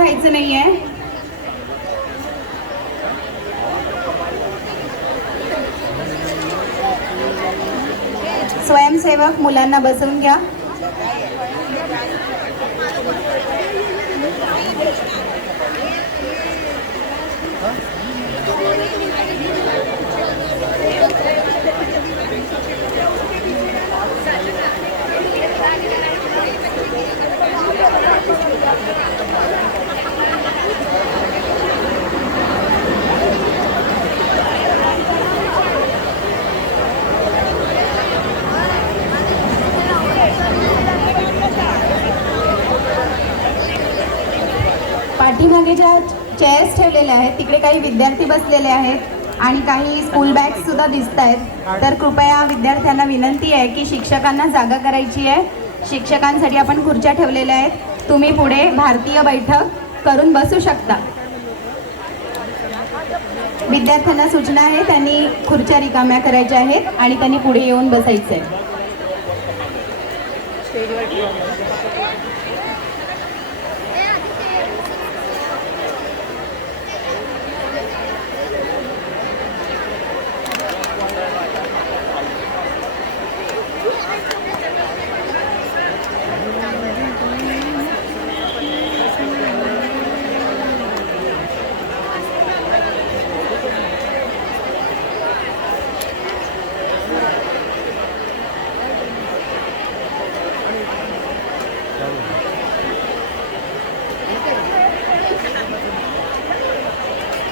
राहायचं नाहीये. स्वयंसेवक मुलांना बसवून घ्या. पाठीमागे ज्या चेअर्स ठेवलेल्या आहेत तिकडे काही विद्यार्थी बसलेले आहेत आणि काही स्कूल बॅग्स सुद्धा दिसत आहेत. तर कृपया विद्यार्थ्यांना विनंती आहे की शिक्षकांना जागा करायची आहे. शिक्षकांसाठी आपण खुर्च्या ठेवलेल्या आहेत. तुम्ही पुढे भारतीय बैठक करून बसू शकता. विद्यार्थ्यांना सूचना आहे त्यांनी खुर्च्या रिकाम्या करायच्या आहेत आणि त्यांनी पुढे येऊन बसायचं आहे.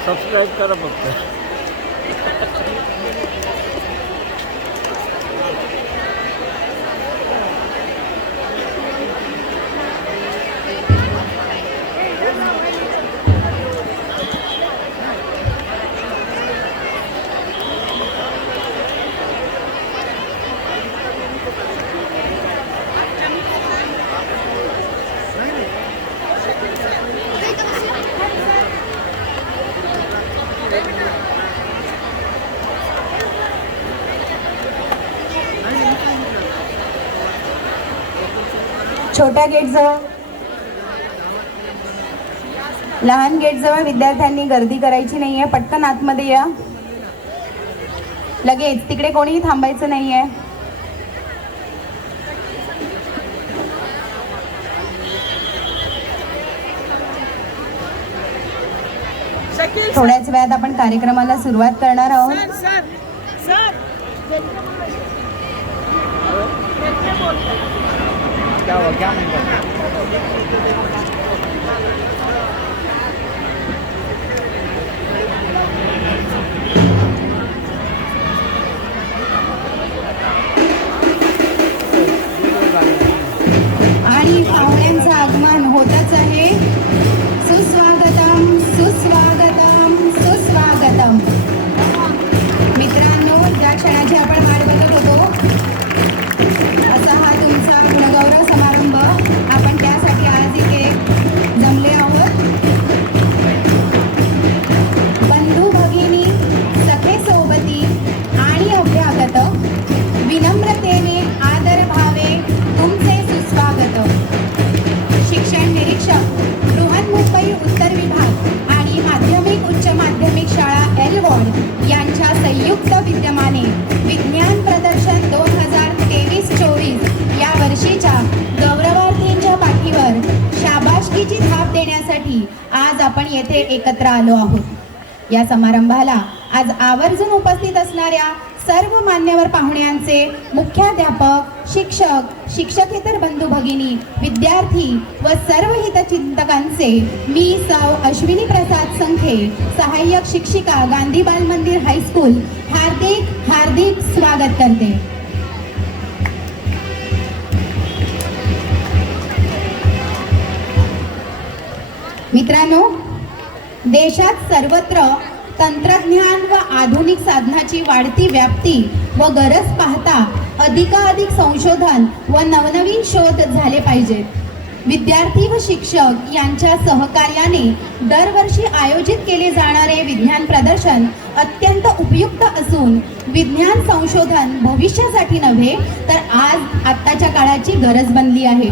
सबस्क्राईब करा फक्त. छोट्या गेटजवळ, लहान गेटजवळ विद्यार्थ्यांनी गर्दी करायची नाहीये. पटकन आतमध्ये या. लगेच तिकडे कोणीही थांबायचं नाहीये. थोड्याच वेळात आपण कार्यक्रमाला सुरुवात करणार आहोत. क्या हुआ, क्या नहीं करता? आणि पाहुण्यांचं आगमन होतच आहे. सुस्वागतम सुस्वागतम सुस्वागतम. मित्रांनो, ज्या क्षणाची आपण वाट बघत होतो असा हा तुमचा गुणगौरव समारंभ, आपण त्यासाठी आज इथे जमले आहोत. बंधू भगिनी, सखे सोबती आणि अभ्यागत, विनम्रतेने आदर भावे तुमचे सुस्वागत. शिक्षण निरीक्षक, बृहन्मुंबई उत्तर विभाग आणि माध्यमिक उच्च माध्यमिक शाळा एलवॉर्ड यांच्या संयुक्त विद्यमाने विज्ञान प्रदर्शन 2023-24 या वर्षीच्या गौरवार्थींच्या पाठीवर शाबासकीची थाप देण्यासाठी आज आपण येथे एकत्र आलो आहोत. या समारंभाला आज आवर्जून उपस्थित असणाऱ्या सर्व मान्यवर पाहुण्यांचे, मुख्याध्यापक, शिक्षक, शिक्षकेतर बंधू भगिनी, विद्यार्थी व सर्व हितचिंतकांचे मी सौ अश्विनी प्रसाद संखे, सहाय्यक शिक्षिका, गांधी बाल मंदिर हायस्कूल, हार्दिक हार्दिक स्वागत करते. मित्रांनो, देशात सर्वत्र तंत्रज्ञान व आधुनिक साधनाची वाढती व्याप्ती व गरज पाहता अधिकाधिक संशोधन व नवनवीन शोध झाले पाहिजेत. विद्यार्थी व शिक्षक यांच्या सहकार्याने दरवर्षी आयोजित केले जाणारे विज्ञान प्रदर्शन अत्यंत उपयुक्त असून विज्ञान संशोधन भविष्यासाठी नव्हे तर आज आत्ताच्या काळाची गरज बनली आहे.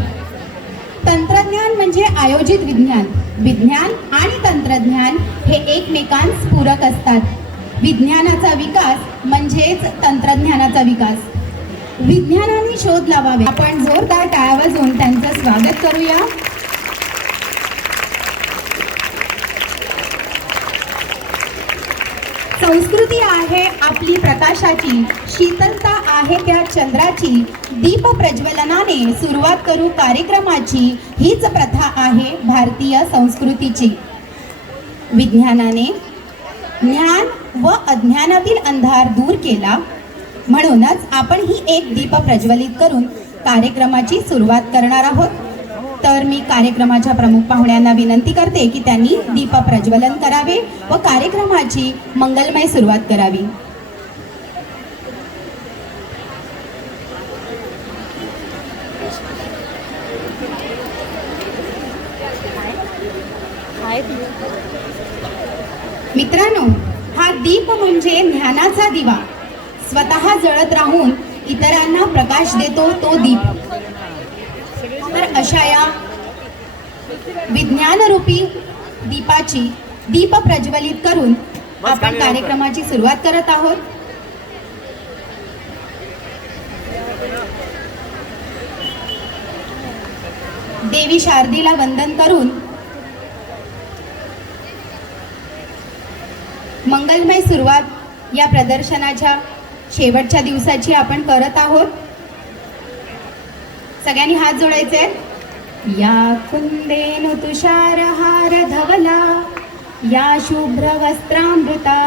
तंत्रज्ञान म्हणजे आयोजित विज्ञान. विज्ञान आणि तंत्रज्ञान हे एकमेकांस पूरक असतात. विज्ञानाचा विकास म्हणजेच तंत्रज्ञानाचा विकास. विज्ञानाने शोध लावावे. आपण जोरदार टाळ्या वाजवून त्यांचं स्वागत करूया. संस्कृती आहे आपली प्रकाशाची, शीतलता आहे त्या चंद्राची, दीप प्रज्वलनाने सुरुवात करू कार्यक्रमाची, हीच प्रथा आहे भारतीय संस्कृतीची. विज्ञानाने ज्ञान व अज्ञानातील अंधार दूर केला, म्हणूनच आपण ही एक दीप प्रज्वलित करून कार्यक्रमाची सुरुवात करणार आहोत. तर मी कार्यक्रमाच्या प्रमुख पाहुण्यांना विनंती करते की त्यांनी दीप प्रज्वलन करावे व कार्यक्रमाची मंगलमय सुरुवात करावी. मित्रांनो, हा दीप म्हणजे ज्ञानाचा दिवा. स्वतः जळत राहून इतरांना प्रकाश देतो तो दीप. तर अशा या विज्ञानरूपी दीपाची दीप प्रज्वलित करून आपण कार्यक्रमाची सुरुवात करत आहोत. देवी शारदेला वंदन करून मंगलमय सुरुवात या प्रदर्शनाच्या शेवटच्या दिवसाची आपण करत आहोत. सगळ्यांनी हात जोडायचे. या कुंदेनु तुषारहार धवला, या शुभ्र वस्त्रामृता,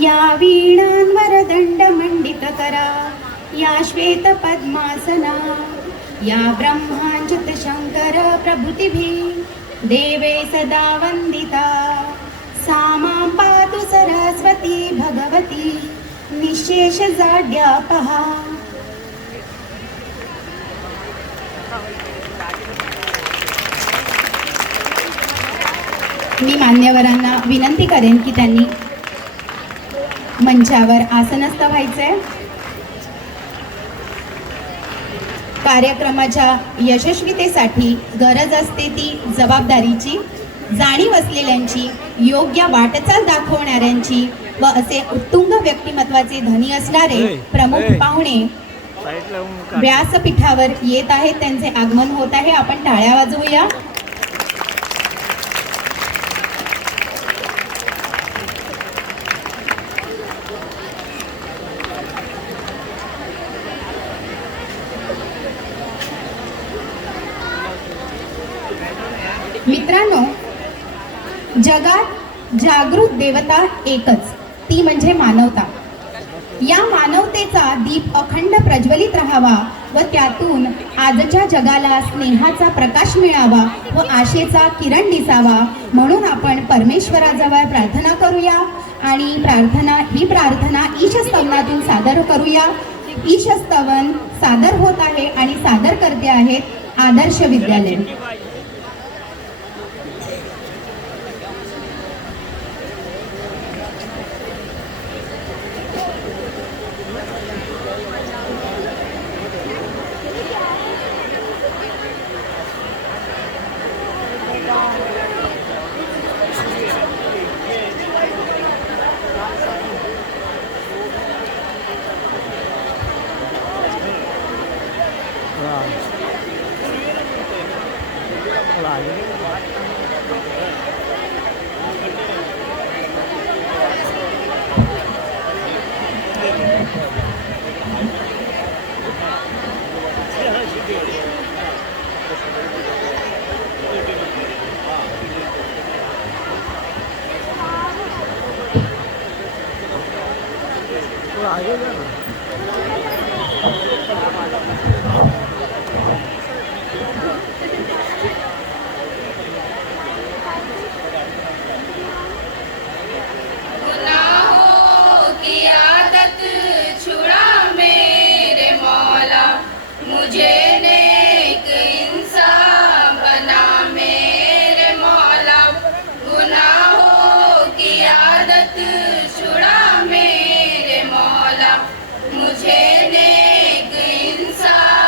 या वीणांवर दंड मंडित करा, या श्वेत पद्मासना, या ब्रह्मांच्युत शंकर प्रभृतिभिः देवे सदा वंदिता, सा मां पातु सरस्वती भगवती निःशेष जाड्यापहा. मी मान्यवरांना विनंती करेन की त्यांनी मंचावर आसनस्थ व्हायचंय. कार्यक्रमाच्या यशस्वीतेसाठी गरज असते ती जबाबदारीची, जाणीव असलेल्यांची, योग्य वाटचाल दाखवणाऱ्यांची व असे उत्तुंग व्यक्तिमत्वाचे धनी असणारे प्रमुख पाहुणे व्यासपीठावर येत आहेत. त्यांचे आगमन होत आहे. आपण टाळ्या वाजवूया. मित्रांनो, जगात जागृत देवता एकच, ती म्हणजे मानवता. या मानवतेचा दीप अखंड प्रज्वलित राहावा व त्यातून आजच्या जगाला स्नेहाचा प्रकाश मिळावा व आशेचा किरण दिसावा, म्हणून आपण परमेश्वराजवळ प्रार्थना करूया. आणि ही प्रार्थना ईशस्तवनातून सादर करूया. ईशस्तवन सादर होत आहे आणि सादर करते आहेत आदर्श विद्यालय. मुझे नेक इंसान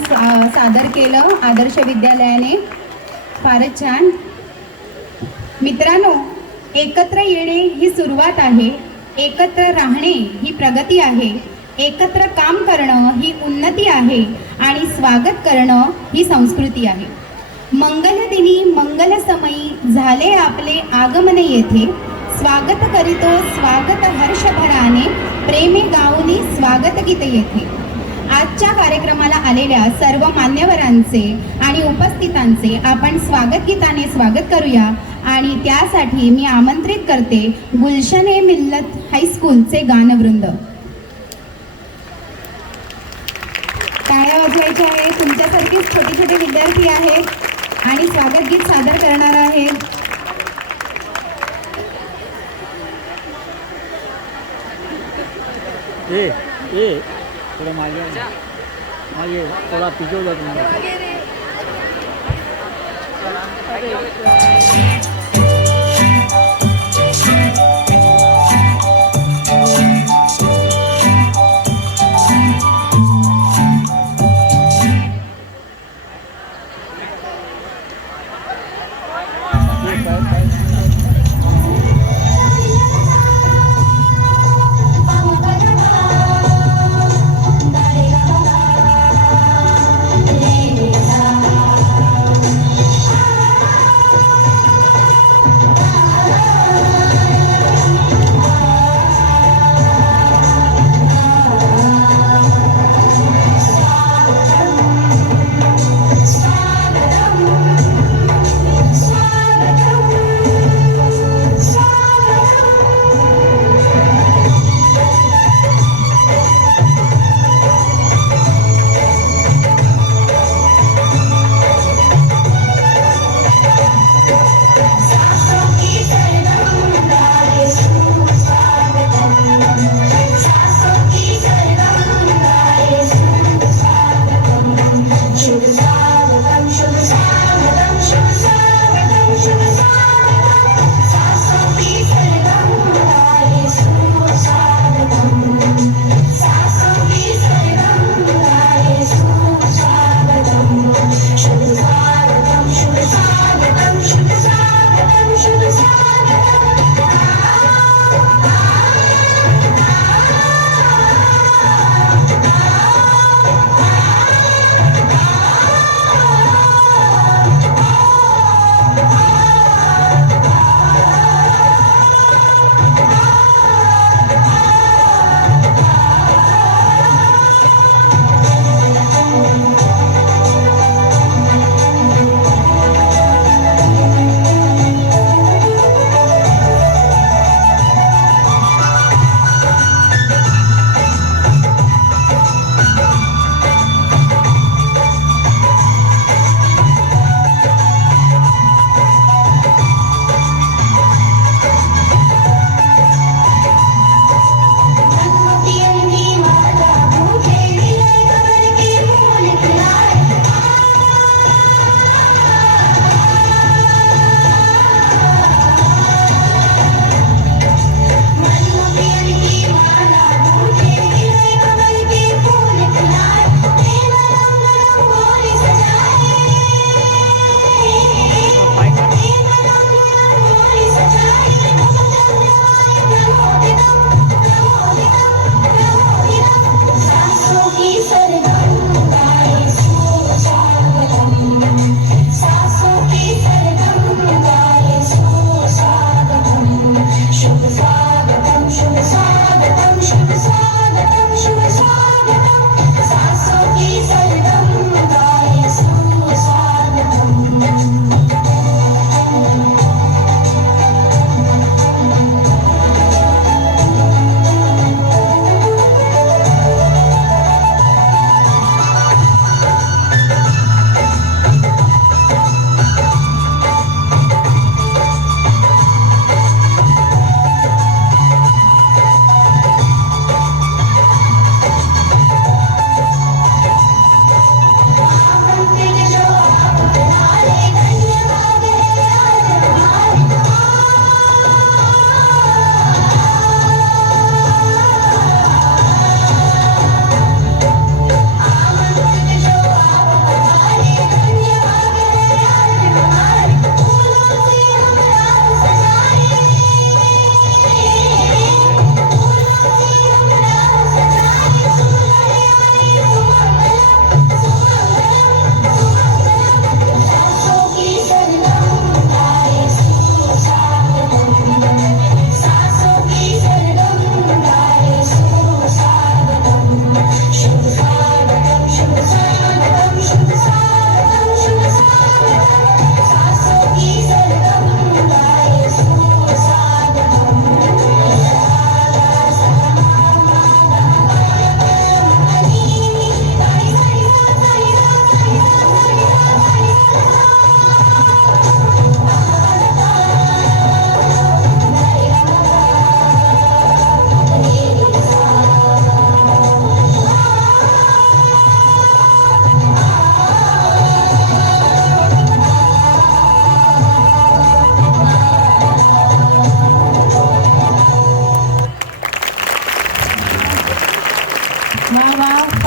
छान सादर केलं आदर्श विद्यालयाने. फारच छान. मित्रांनो, एकत्र येणे ही सुरुवात आहे, एकत्र राहणे ही प्रगती आहे, एकत्र काम करणं ही उन्नती आहे आणि स्वागत करणं ही संस्कृती आहे. मंगलदिनी मंगलसमयी झाले आपले आगमन येथे, स्वागत करीतो स्वागत हर्षभराने, प्रेमे गाऊनी स्वागत गीत येथे. आजच्या कार्यक्रमाला आलेल्या सर्व मान्यवरांचे आणि उपस्थितांचे आपण स्वागत गीताने स्वागत करूया आणि त्यासाठी मी आमंत्रित करते गुलशन-ए मिल्लत हायस्कूलचे गानवृंद. टाळ्या वाजवायच्या आहेत. तुमच्यासारखेच छोटे छोटे विद्यार्थी आहेत आणि स्वागत गीत सादर करणार आहेत. थोडं मागे थोडा पिकवला तुम्ही.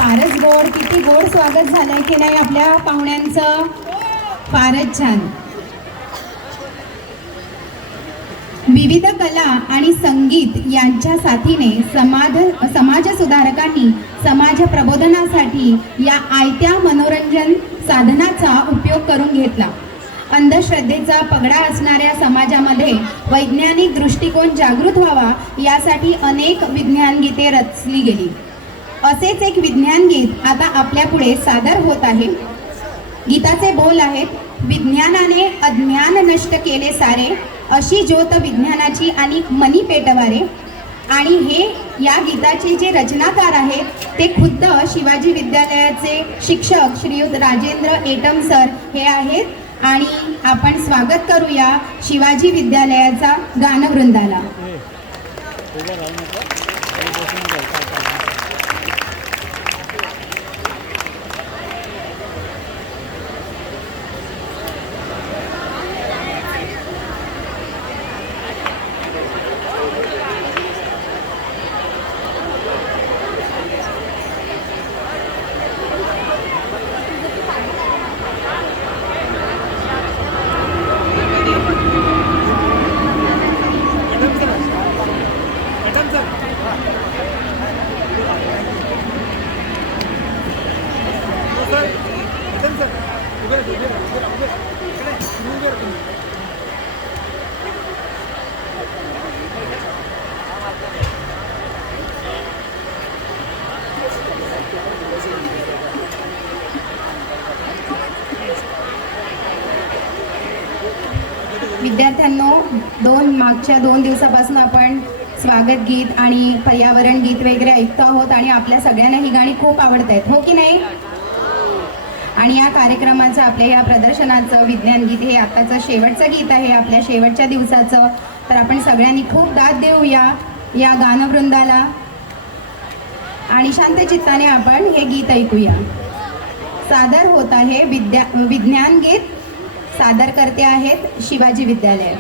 फारच गोड, किती गोड स्वागत झालंय की नाही आपल्या पाहुण्यांचं. फारच छान. विविध कला आणि संगीत यांच्या साथीने समाज सुधारकांनी समाज प्रबोधनासाठी या आयत्या मनोरंजन साधनाचा उपयोग करून घेतला. अंधश्रद्धेचा पगडा असणाऱ्या समाजामध्ये वैज्ञानिक दृष्टिकोन जागृत व्हावा यासाठी अनेक विज्ञान गीते रचली गेली. असेच एक विज्ञान गीत आता आपल्या पुढे सादर होत आहे. गीताचे बोल आहेत, विज्ञानाने अज्ञान नष्ट केले सारे, अशी ज्योत विज्ञानाची आणि मनी पेटवारे. आणि हे या गीताचे जे रचनाकार आहेत ते खुद्द शिवाजी विद्यालयाचे शिक्षक श्रीयुत राजेंद्र एटम सर हे आहेत. आणि आपण स्वागत करूया शिवाजी विद्यालयाचा गानवृंदाला. उभं राहू नका, खाली बसून जायचं. विद्यार्थ्यांनो, मागच्या 2 दिवसापासून आपण स्वागत गीत आणि पर्यावरण गीत वगैरे ऐकतो आहोत आणि आपल्या सगळ्यांना ही गाणी खूप आवडत आहेत, हो की नाही? आणि या कार्यक्रमाचं, आपल्या या प्रदर्शनाचं विज्ञान गीत हे आताचं शेवटचं गीत आहे आपल्या शेवटच्या दिवसाचं. तर आपण सगळ्यांनी खूप दाद देऊया या गानवृंदाला आणि शांत चित्ताने आपण हे गीत ऐकूया. सादर होत आहे विज्ञान गीत. सादर करते आहेत शिवाजी विद्यालय.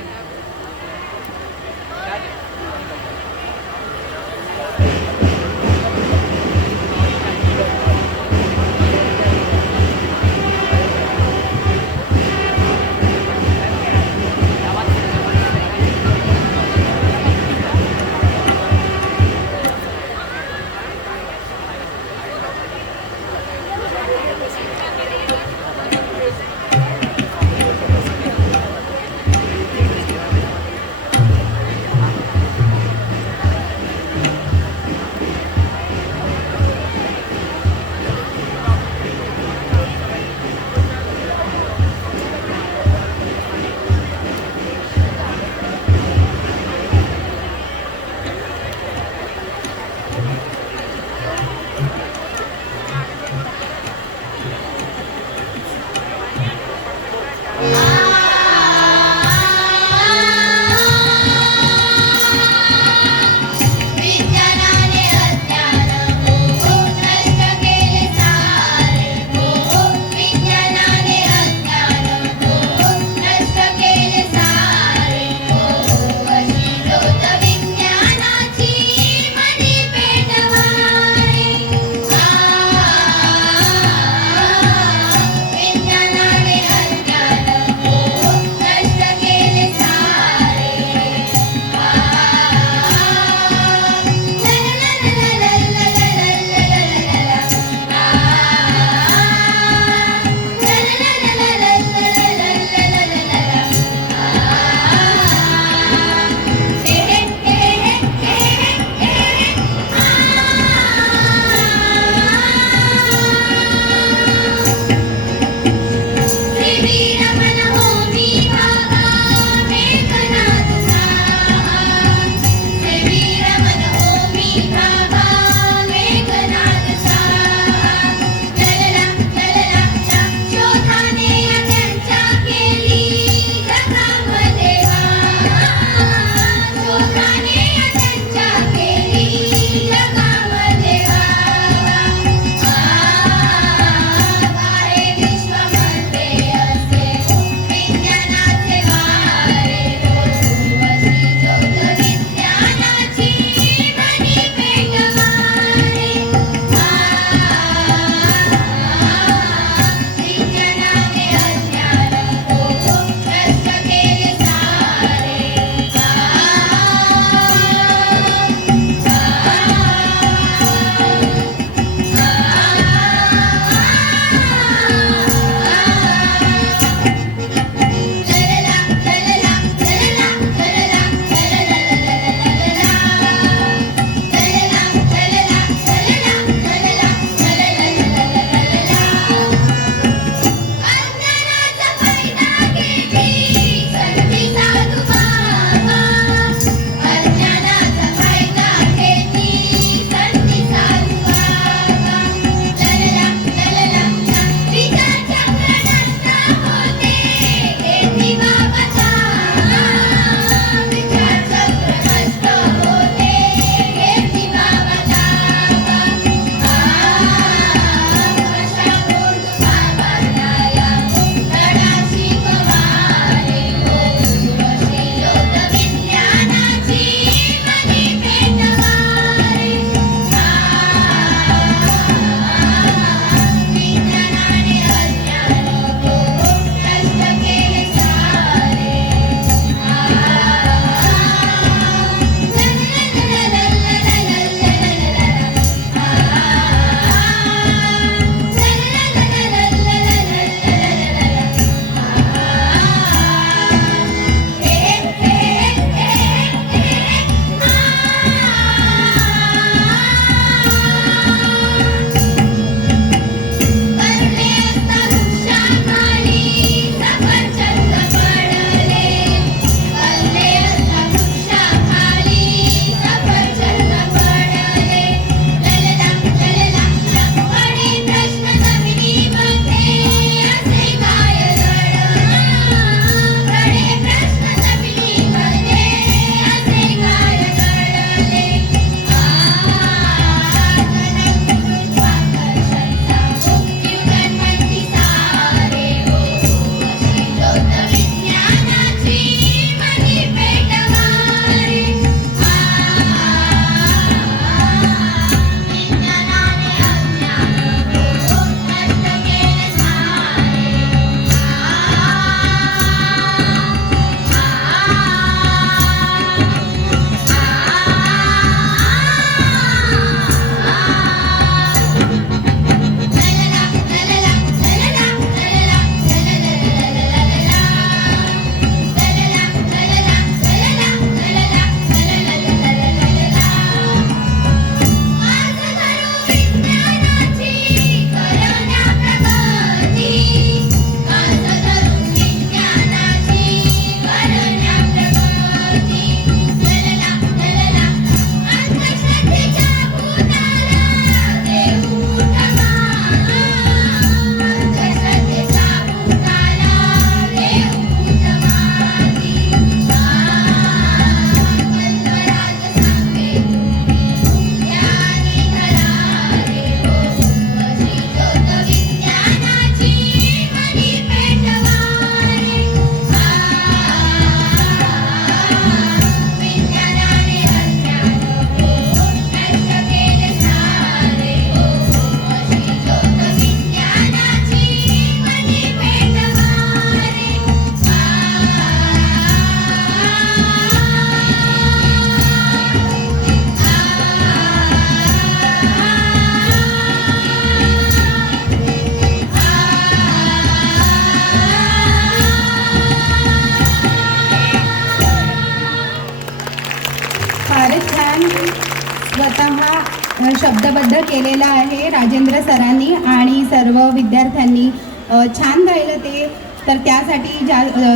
शब्दबद्ध केलेला आहे राजेंद्र सरांनी आणि सर्व विद्यार्थ्यांनी छान गायलं ते, तर त्यासाठी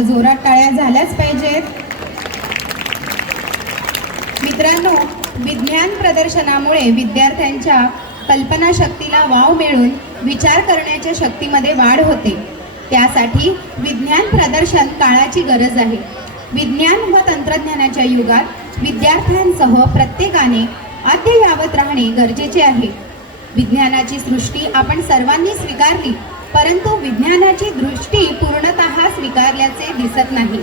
जोरात टाळ्या झाल्याच पाहिजेत. मित्रांनो, विज्ञान प्रदर्शनामुळे विद्यार्थ्यांच्या कल्पनाशक्तीला वाव मिळून विचार करण्याच्या शक्तीमध्ये वाढ होते. त्यासाठी विज्ञान प्रदर्शन काळाची गरज आहे. विज्ञान व तंत्रज्ञानाच्या युगात विद्यार्थ्यांसह प्रत्येकाने अद्ययावत राहणे गरजेचे आहे. विज्ञानाची सृष्टी आपण सर्वांनी स्वीकारली, परंतु विज्ञानाची दृष्टी पूर्णतः स्वीकारल्याचे दिसत नाही.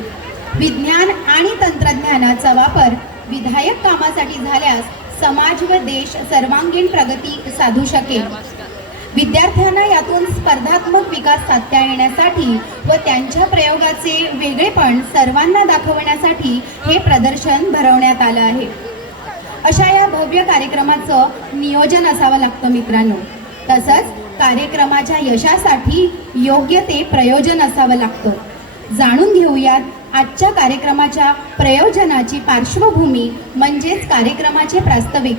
विज्ञान आणि तंत्रज्ञानाचा वापर विधायक कामासाठी झाल्यास समाज व देश सर्वांगीण प्रगती साधू शकेल. विद्यार्थ्यांना यातून स्पर्धात्मक विकास साधता येण्यासाठी व त्यांच्या प्रयोगाचे वेगळेपण सर्वांना दाखवण्यासाठी हे प्रदर्शन भरवण्यात आलं आहे. अशा या भव्य कार्यक्रमाचं नियोजन असावं लागतं मित्रांनो. तसंच कार्यक्रमाच्या यशासाठी योग्य ते प्रयोजन असावं लागतं. जाणून घेऊयात आजच्या कार्यक्रमाच्या प्रयोजनाची पार्श्वभूमी म्हणजेच कार्यक्रमाचे प्रास्ताविक.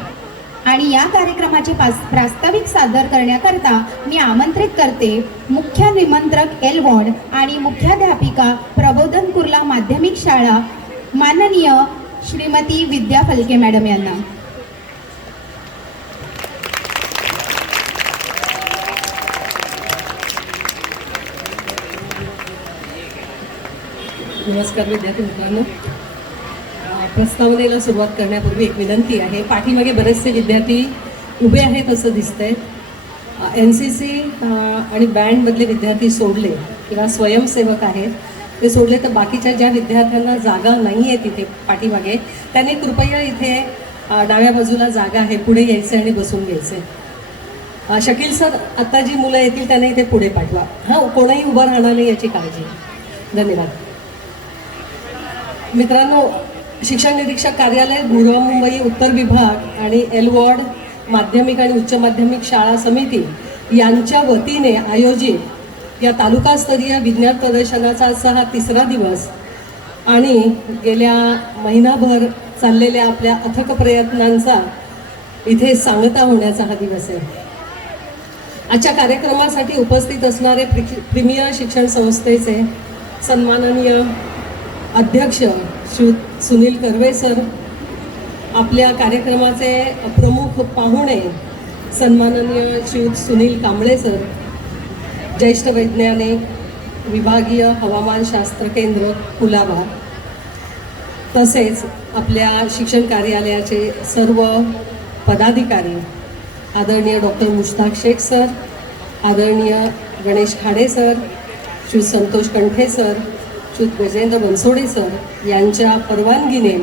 आणि या कार्यक्रमाचे प्रास्ताविक सादर करण्याकरता मी आमंत्रित करते मुख्य निमंत्रक एल वॉर्ड आणि मुख्याध्यापिका प्रबोधन कुर्ला माध्यमिक शाळा माननीय श्रीमती विद्या फलके मॅडम यांना. नमस्कार विद्यार्थी मित्रांनो, प्रस्तावनेला सुरुवात करण्यापूर्वी एक विनंती आहे. पाठीमागे बरेचसे विद्यार्थी उभे आहेत असं दिसतंय. NCC आणि बँडमधले विद्यार्थी सोडले किंवा स्वयंसेवक आहेत ते सोडले तर बाकीच्या ज्या विद्यार्थ्यांना जागा नाही आहे तिथे पाठीमागे, त्यांनी कृपया इथे डाव्या बाजूला जागा आहे, पुढे यायचे आणि बसून घ्यायचे. शकील सर, आत्ता जी मुलं येतील त्यांना इथे पुढे पाठवा. हां, कोणीही उभं राहणार नाही याची काळजी. धन्यवाद. मित्रांनो, शिक्षण निरीक्षक कार्यालय बृहन्मुंबई उत्तर विभाग आणि एल वॉर्ड माध्यमिक आणि उच्च माध्यमिक शाळा समिती यांच्या वतीने आयोजित या तालुकास्तरीय विज्ञान प्रदर्शनाचा असा हा तिसरा दिवस आणि गेल्या महिनाभर चाललेल्या आपल्या अथक प्रयत्नांचा इथे सांगता होण्याचा हा दिवस आहे. आजच्या कार्यक्रमासाठी उपस्थित असणारे प्रीमियर शिक्षण संस्थेचे सन्माननीय अध्यक्ष श्री सुनील कर्वे सर, आपल्या कार्यक्रमाचे प्रमुख पाहुणे सन्माननीय श्री सुनील कांबळे सर, ज्येष्ठ वैज्ञानिक विभागीय हवामानशास्त्र केंद्र कुलाबा, तसेच आपल्या शिक्षण कार्यालयाचे सर्व पदाधिकारी आदरणीय डॉक्टर मुश्ताक शेख सर, आदरणीय Ganesh Khade sir, Shri Santosh Kanthe sir, Shri Gajendra Bansode sir यांच्या परवानगीने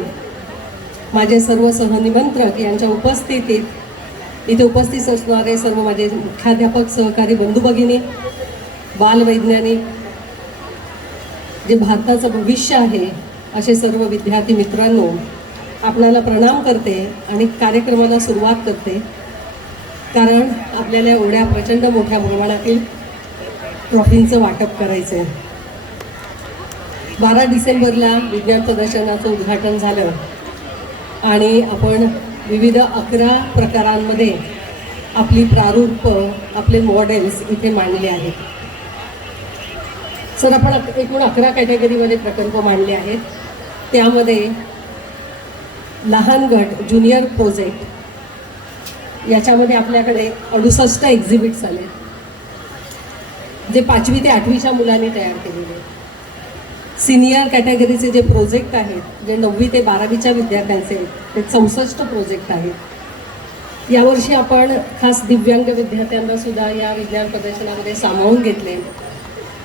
माझे सर्व सहनिमंत्रक यांच्या उपस्थितीत इथे उपस्थित असणारे सर्व माझे मुख्याध्यापक सहकारी बंधू भगिनी, बालवैज्ञानिक, जे भारताचं भविष्य आहे असे सर्व विद्यार्थी मित्रांनो, आपणाला प्रणाम करते आणि कार्यक्रमाला सुरुवात करते. कारण आपल्याला एवढ्या प्रचंड मोठ्या प्रमाणातील ट्रॉफींचं वाटप करायचं आहे. 12 डिसेंबरला विज्ञान प्रदर्शनाचं उद्घाटन झालं आणि आपण विविध 11 प्रकारांमध्ये आपली प्रारूप, आपले मॉडेल्स इथे मांडले आहेत. सर, आपण एकूण 11 कॅटेगरीमध्ये प्रकल्प मांडले आहेत. त्यामध्ये लहान गट ज्युनियर प्रोजेक्ट याच्यामध्ये आपल्याकडे 68 एक्झिबिट्स आले, जे 5वी ते 8वीच्या मुलांनी तयार केलेले. सिनियर कॅटेगरीचे जे प्रोजेक्ट आहेत, जे 9वी ते 12वीच्या विद्यार्थ्यांचे, ते 64 प्रोजेक्ट आहेत. यावर्षी आपण खास दिव्यांग विद्यार्थ्यांना सुद्धा या विज्ञान प्रदर्शनामध्ये सामावून घेतले.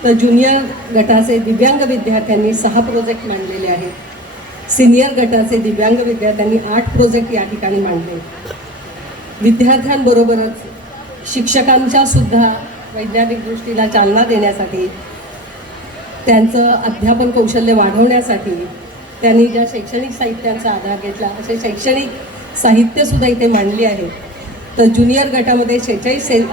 तर ज्युनियर गटाचे दिव्यांग विद्यार्थ्यांनी 6 प्रोजेक्ट मांडलेले आहेत. सिनियर गटाचे दिव्यांग विद्यार्थ्यांनी 8 प्रोजेक्ट या ठिकाणी मांडले. विद्यार्थ्यांबरोबरच शिक्षकांच्या सुद्धा वैज्ञानिक दृष्टीला चालना देण्यासाठी, त्यांचं अध्यापन कौशल्य वाढवण्यासाठी त्यांनी ज्या शैक्षणिक साहित्यांचा आधार घेतला असे शैक्षणिक साहित्यसुद्धा इथे मांडली आहे. तर ज्युनियर गटामध्ये 46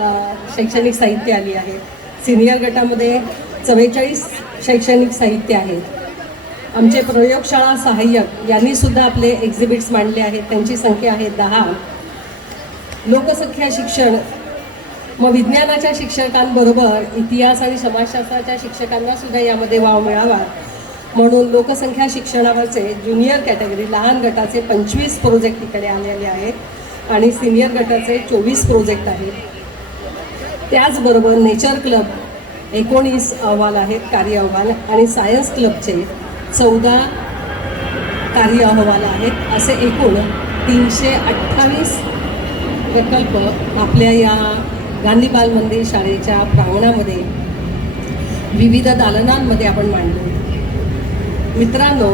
शैक्षणिक साहित्य आली आहे. सिनियर गटामध्ये 44 शैक्षणिक साहित्य आहेत. आमचे प्रयोगशाळा सहाय्यक यांनीसुद्धा आपले एक्झिबिट्स मांडले आहेत. त्यांची संख्या आहे 10. लोकसंख्या शिक्षण मग विज्ञानाच्या शिक्षकांबरोबर इतिहास आणि समाजशास्त्राच्या शिक्षकांना सुद्धा यामध्ये वाव मिळावा म्हणून लोकसंख्या शिक्षणावरचे ज्युनियर कॅटेगरी लहान गटाचे 25 प्रोजेक्ट इकडे आलेले आहेत आणि सिनियर गटाचे 24 प्रोजेक्ट आहेत. त्याचबरोबर नेचर क्लब 19 अहवाल आहेत, कार्य अहवाल, आणि सायन्स क्लबचे 14 कार्य अहवाल आहेत. असे एकूण 328 प्रकल्प आपल्या या गांधी बाल मंदिर शाळेच्या प्रांगणामध्ये विविध दालनांमध्ये आपण मांडले. मित्रांनो,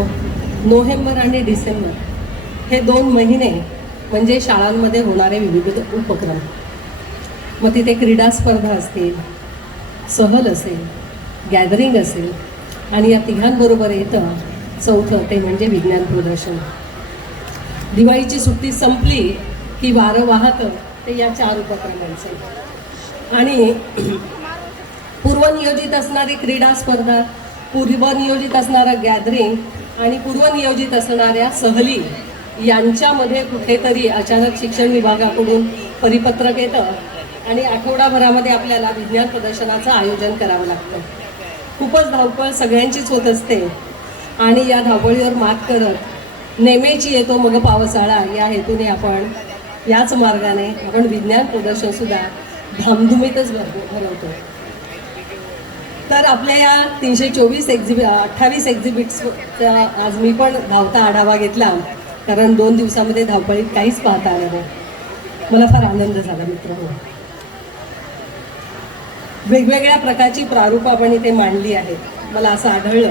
नोव्हेंबर आणि डिसेंबर हे 2 महिने म्हणजे शाळांमध्ये होणारे विविध उपक्रम. मग तिथे क्रीडा स्पर्धा असतील, सहल असेल, गॅदरिंग असेल, आणि या तिघांबरोबर येतं 4थं ते म्हणजे विज्ञान प्रदर्शन. दिवाळीची सुट्टी संपली की वारं वाहतं ते या 4 उपक्रमांचं. आणि पूर्वनियोजित असणारी क्रीडा स्पर्धा, पूर्वनियोजित असणारं गॅदरिंग आणि पूर्वनियोजित असणाऱ्या सहली यांच्यामध्ये कुठेतरी अचानक शिक्षण विभागाकडून परिपत्रक येतं आणि आठवडाभरामध्ये आपल्याला विज्ञान प्रदर्शनाचं आयोजन करावं लागतं. खूपच धावपळ सगळ्यांचीच होत असते आणि या धावपळीवर मात करत नेमेची येतो मग पावसाळा या हेतूने आपण याच मार्गाने आपण विज्ञान प्रदर्शनसुद्धा धामधुमीतच भरवतो. तर आपल्या या 28 एक्झिबिट्सचा आज मी पण धावता आढावा घेतला कारण 2 दिवसामध्ये धावपळीत काहीच पाहता आलं नाही. मला फार आनंद झाला मित्रांनो. वेगवेगळ्या प्रकारची प्रारूप आपण इथे मांडली आहेत. मला असं आढळलं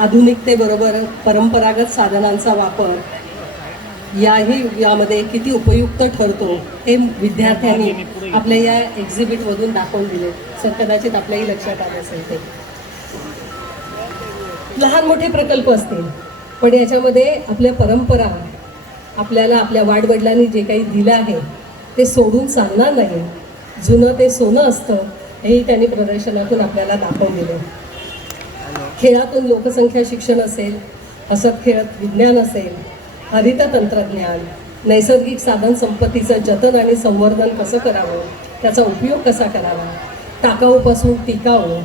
आधुनिकतेबरोबर परंपरागत साधनांचा वापर यामध्ये किती उपयुक्त ठरतो हे विद्यार्थ्यांनी आपल्या या एक्झिबिटमधून दाखवून दिले. सर कदाचित आपल्याही लक्षात आलं असेल ते. लहान मोठे प्रकल्प असतील पण याच्यामध्ये आपल्या परंपरा आपल्याला आपल्या वाडवडिलांनी जे काही दिलं आहे ते सोडून चालणार नाही. जुनं ते सोनं असतं हेही त्यांनी प्रदर्शनातून आपल्याला दाखवून दिले. खेळातून लोकसंख्या शिक्षण असेल, हसत खेळत विज्ञान असेल, हरित तंत्रज्ञान, नैसर्गिक साधन संपत्तीचं जतन आणि संवर्धन कसं करावं, त्याचा उपयोग कसा करावा, टाकाऊपासून टिकाऊ,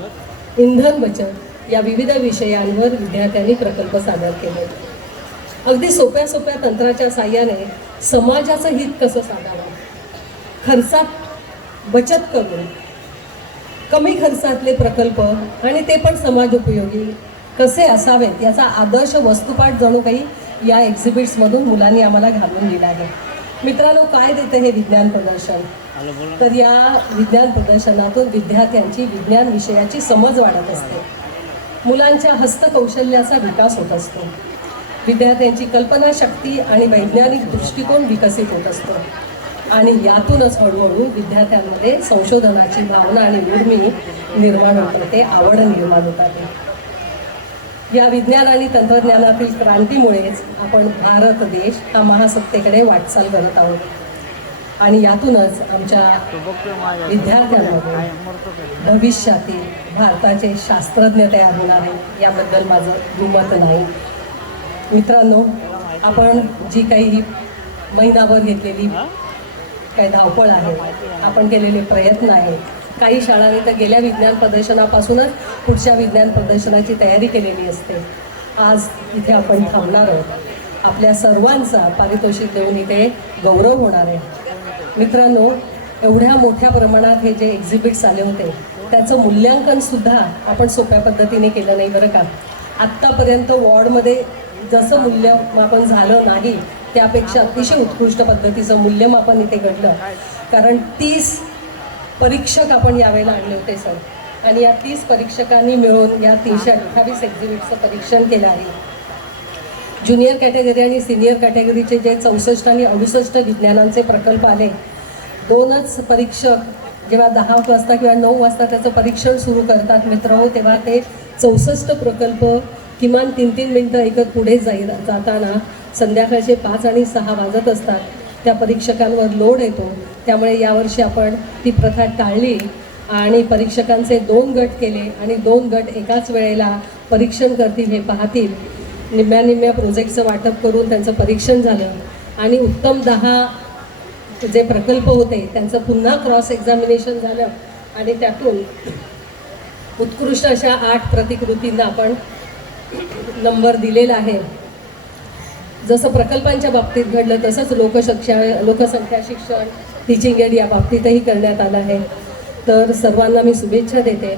इंधन बचत या विविध विषयांवर विद्यार्थ्यांनी प्रकल्प सादर केले. अगदी सोप्या सोप्या तंत्राच्या साहाय्याने समाजाचं हित कसं साधावं, खर्चात बचत करून कमी खर्चातले प्रकल्प आणि ते पण समाज उपयोगी कसे असावेत याचा आदर्श वस्तुपाठ जणू काही या एक्झिबिट्समधून मुलांनी आम्हाला घालून दिला आहे. मित्रांनो, काय देते हे विज्ञान प्रदर्शन? तर या विज्ञान प्रदर्शनातून विद्यार्थ्यांची विज्ञान विषयाची समज वाढत असते, मुलांच्या हस्तकौशल्याचा विकास होत असतो, विद्यार्थ्यांची कल्पनाशक्ती आणि वैज्ञानिक दृष्टिकोन विकसित होत असतो आणि यातूनच हळूहळू विद्यार्थ्यांमध्ये संशोधनाची भावना आणि उर्मी निर्माण होते, आवड निर्माण होतात. या विज्ञान आणि तंत्रज्ञानातील क्रांतीमुळेच आपण भारत देश हा महासत्तेकडे वाटचाल करत आहोत आणि यातूनच आमच्या विद्यार्थ्यांमध्ये भविष्यातील भारताचे शास्त्रज्ञ तयार होणार आहे याबद्दल माझं दुमत नाही. मित्रांनो, आपण जी काही महिनाभर घेतलेली काही धावपळ आहे, आपण केलेले प्रयत्न आहेत, काही शाळांनी तर गेल्या विज्ञान प्रदर्शनापासूनच पुढच्या विज्ञान प्रदर्शनाची तयारी केलेली असते. आज इथे आपण थांबणार आहोत. आपल्या सर्वांचा पारितोषिक देऊन इथे गौरव होणार आहे. मित्रांनो, एवढ्या मोठ्या प्रमाणात हे जे एक्झिबिट्स आले होते त्याचं मूल्यांकनसुद्धा आपण सोप्या पद्धतीने केलं नाही बरं का. आत्तापर्यंत वॉर्डमध्ये जसं मूल्यमापन झालं नाही त्यापेक्षा अतिशय उत्कृष्ट पद्धतीचं मूल्यमापन इथे घडलं कारण 30 परीक्षक आपण यावेळेला आणले होते सर आणि या 30 परीक्षकांनी मिळून या 328 एक्झिबिटचं परीक्षण केलं आहे. ज्युनियर कॅटेगरी आणि सिनियर कॅटेगरीचे जे 64 आणि 68 विज्ञानांचे प्रकल्प आले, 2च परीक्षक जेव्हा 10 वाजता किंवा 9 वाजता त्याचं परीक्षण सुरू करतात मित्र तेव्हा ते 64 प्रकल्प किमान 3-3 मिनटं ऐकत पुढे जाताना संध्याकाळचे 5 आणि 6 वाजत असतात. त्या परीक्षकांवर लोड येतो. त्यामुळे यावर्षी आपण ती प्रथा टाळली आणि परीक्षकांचे 2 गट केले आणि 2 गट एकाच वेळेला परीक्षण करतील हे पाहतील. निम्म्या प्रोजेक्टचं वाटप करून त्यांचं परीक्षण झालं आणि उत्तम 10 जे प्रकल्प होते त्यांचं पुन्हा क्रॉस एक्झामिनेशन झालं आणि त्यातून उत्कृष्ट अशा 8 प्रतिकृतींना आपण नंबर दिलेला आहे. जसं प्रकल्पांच्या बाबतीत घडलं तसंच लोकसंख्या शिक्षण टीचिंग एड या बाबतीतही करण्यात आलं आहे. तर सर्वांना मी शुभेच्छा देते.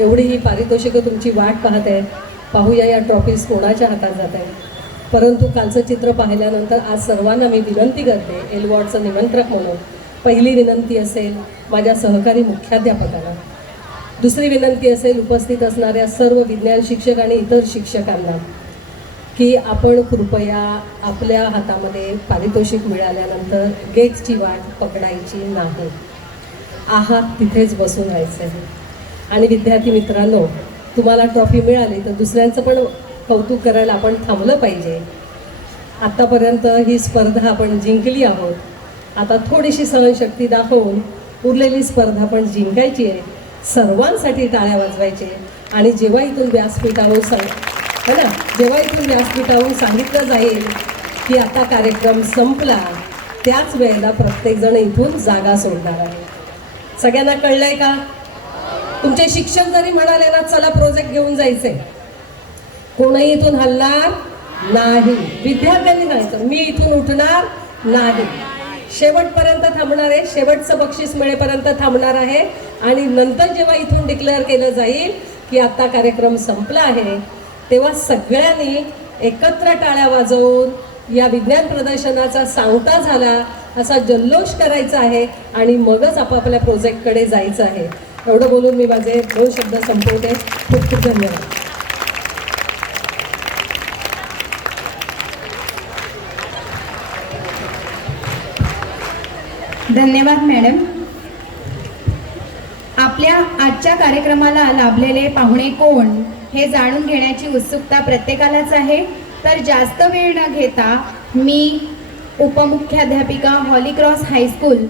एवढी ही पारितोषिकं तुमची वाट पाहत आहे. पाहूया या ट्रॉफीज कोणाच्या हातात जात आहे. परंतु कालचं चित्र पाहिल्यानंतर आज सर्वांना मी विनंती करते, एल वॉर्डचं निमंत्रक म्हणून पहिली विनंती असेल माझ्या सहकारी मुख्याध्यापकांना, दुसरी विनंती असेल उपस्थित असणाऱ्या सर्व विज्ञान शिक्षक आणि इतर शिक्षकांना की आपण कृपया आपल्या हातामध्ये पारितोषिक मिळाल्यानंतर गेट्सची वाट पकडायची नाही. आहात तिथेच बसून राहायचं आहे. आणि विद्यार्थी मित्रांनो, तुम्हाला ट्रॉफी मिळाली तर दुसऱ्यांचं पण कौतुक करायला आपण थांबलं पाहिजे. आत्तापर्यंत ही स्पर्धा आपण जिंकली आहोत. आता थोडीशी सहनशक्ती दाखवून उरलेली स्पर्धा पण जिंकायची आहे. सर्वांसाठी टाळ्या वाजवायचे आणि जेव्हा इथून व्यासपीठावरून जेव्हा इथून व्यासपीठावरून सांगितलं जाईल की आता कार्यक्रम संपला, त्याच वेळेला प्रत्येकजण इथून जागा सोडणार आहे. सगळ्यांना कळलंय का? तुमचे शिक्षक जरी म्हणाले ना चला प्रोजेक्ट घेऊन जायचे, कोणीही इथून हलणार नाही. विद्यार्थ्यांनी जायचं, मी इथून उठणार नाही. शेवटपर्यंत थांबणार आहे, शेवटचं बक्षीस मिळेपर्यंत थांबणार आहे. आणि नंतर जेव्हा इथून डिक्लेअर केलं जाईल की आता कार्यक्रम संपला आहे, तेव्हा सगळ्यांनी एकत्र टाळ्या वाजवून या विज्ञान प्रदर्शनाचा सांगता झाला असा जल्लोष करायचा आहे आणि मगच आपापल्या प्रोजेक्टकडे जायचं आहे. एवढं बोलून मी माझे 2 शब्द संपवते. खूप खूप धन्यवाद. धन्यवाद मॅडम. आपल्या आजच्या कार्यक्रमाला लाभलेले पाहुणे कोण हे जाणून घेण्याची उत्सुकता प्रत्येकालाच आहे. तर जास्त वेळ न घेता मी उपमुख्याध्यापिका हॉलीक्रॉस हायस्कूल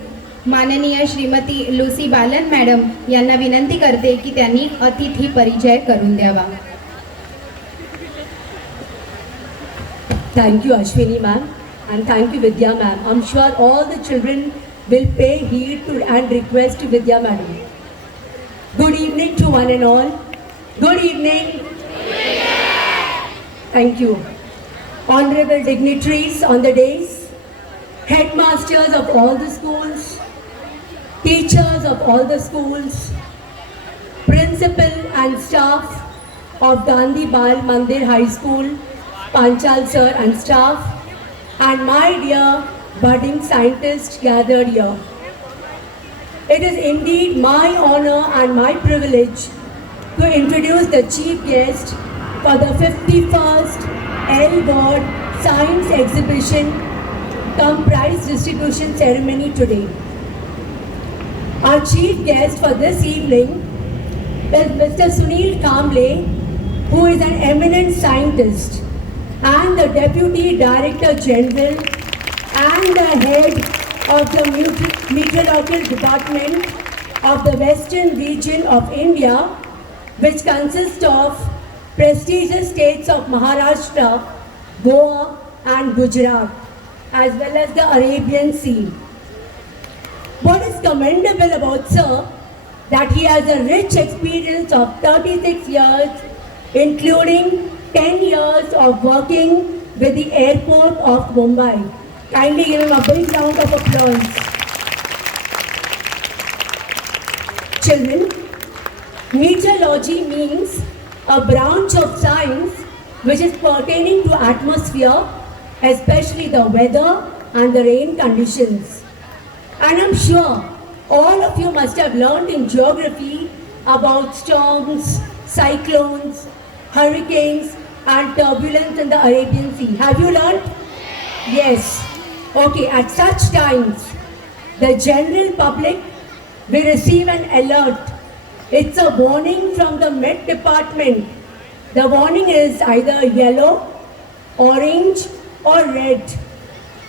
माननीय श्रीमती लुसी बालन मॅडम यांना विनंती करते की त्यांनी अतिथी परिचय करून द्यावा. Thank you, Ashwini ma'am, and thank you, Vidya ma'am. I'm sure all the children will pay heed to and request to Vidya madam. Good evening to one and all. Good evening. Thank you. Honorable dignitaries on the days, headmasters of all the schools, teachers of all the schools, principal and staff of Gandhi Bal Mandir High School, Panchal sir and staff, and my dear budding scientists gathered here. It is indeed my honor and my privilege to introduce the chief guest for the 51st L Ward Science Exhibition cum prize distribution ceremony today. Our chief guest for this evening is Mr. Sunil Kamble, who is an eminent scientist and the Deputy Director General and the head of the Meteorological Department of the Western region of India, which consists of prestigious states of Maharashtra, Goa and Gujarat, as well as the Arabian Sea. What is commendable about Sir, that he has a rich experience of 36 years, including 10 years of working with the airport of Mumbai. Kindly give him a big round of applause. Children, meteorology means a branch of science which is pertaining to atmosphere, especially the weather and the rain conditions. And I'm sure all of you must have learned in geography about storms, cyclones, hurricanes and turbulence in the Arabian Sea. Have you learned? Yes. Okay, at such times, the general public will receive an alert. It's a warning from the Met Department. The warning is either yellow, orange or red.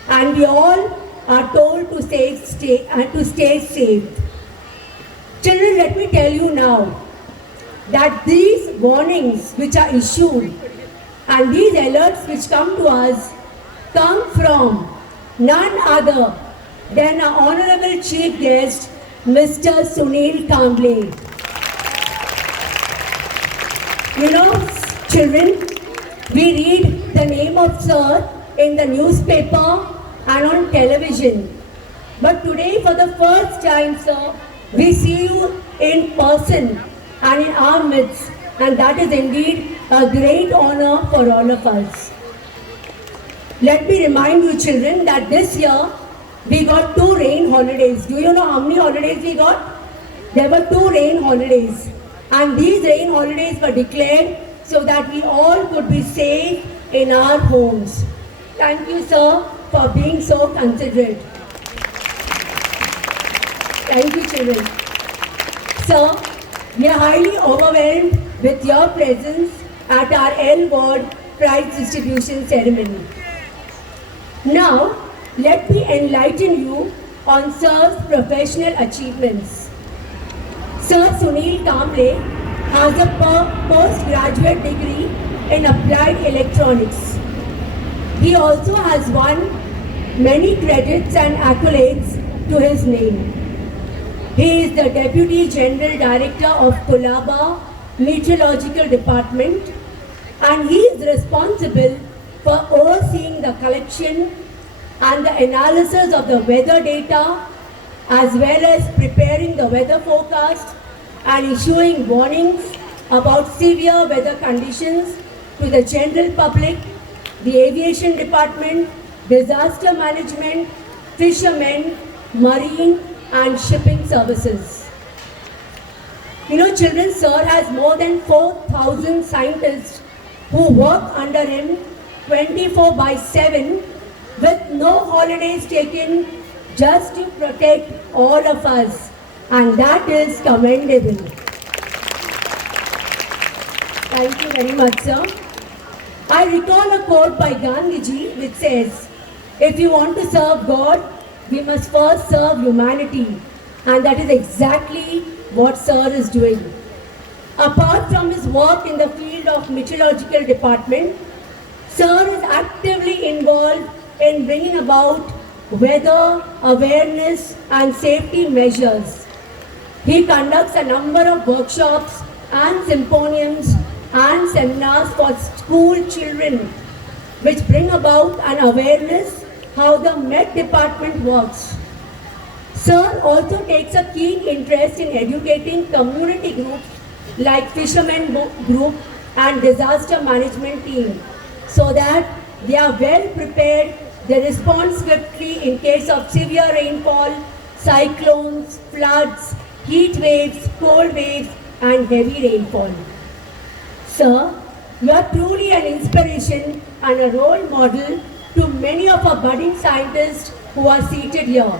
And we all are told to stay safe. Children, let me tell you now that these warnings which are issued and these alerts which come to us come from none other then our honorable chief guest, Mr. Sunil Kamble. You know, children, we read the name of Sir in the newspaper and on television. But today, for the first time, sir, we see you in person and in our midst, and that is indeed a great honor for all of us. Let me remind you, children, that this year we got 2 rain holidays. Do you know how many holidays we got? There were 2 rain holidays, and these rain holidays were declared so that we all could be safe in our homes. Thank you, sir, for being so considerate. Thank you, children. Sir, we are highly overwhelmed with your presence at our L Ward prize distribution ceremony. Now, let me enlighten you on Sir's professional achievements. Sir Sunil Kamble has a postgraduate degree in applied electronics. He also has won many credits and accolades to his name. He is the Deputy General Director of Colaba Meteorological Department, and he is responsible for overseeing the collection and the analysis of the weather data, as well as preparing the weather forecast and issuing warnings about severe weather conditions to the general public, the aviation department, disaster management, fishermen, marine and shipping services. You know, children, Sir has more than 4,000 scientists who work under him 24/7 with no holidays taken, just to protect all of us, and that is commendable. Thank you very much, sir. I recall a quote by Gandhiji which says, if you want to serve God, we must first serve humanity, and that is exactly what Sir is doing. Apart from his work in the field of meteorological department, Sir is actively involved in bringing about weather awareness and safety measures. He conducts a number of workshops and symposiums and seminars for school children, which bring about an awareness how the Met department works. Sir also takes a keen interest in educating community groups like fishermen group and disaster management team, so that they are well prepared, they respond swiftly in case of severe rainfall, cyclones, floods, heat waves, cold waves and heavy rainfall. Sir, you are truly an inspiration and a role model to many of our budding scientists who are seated here,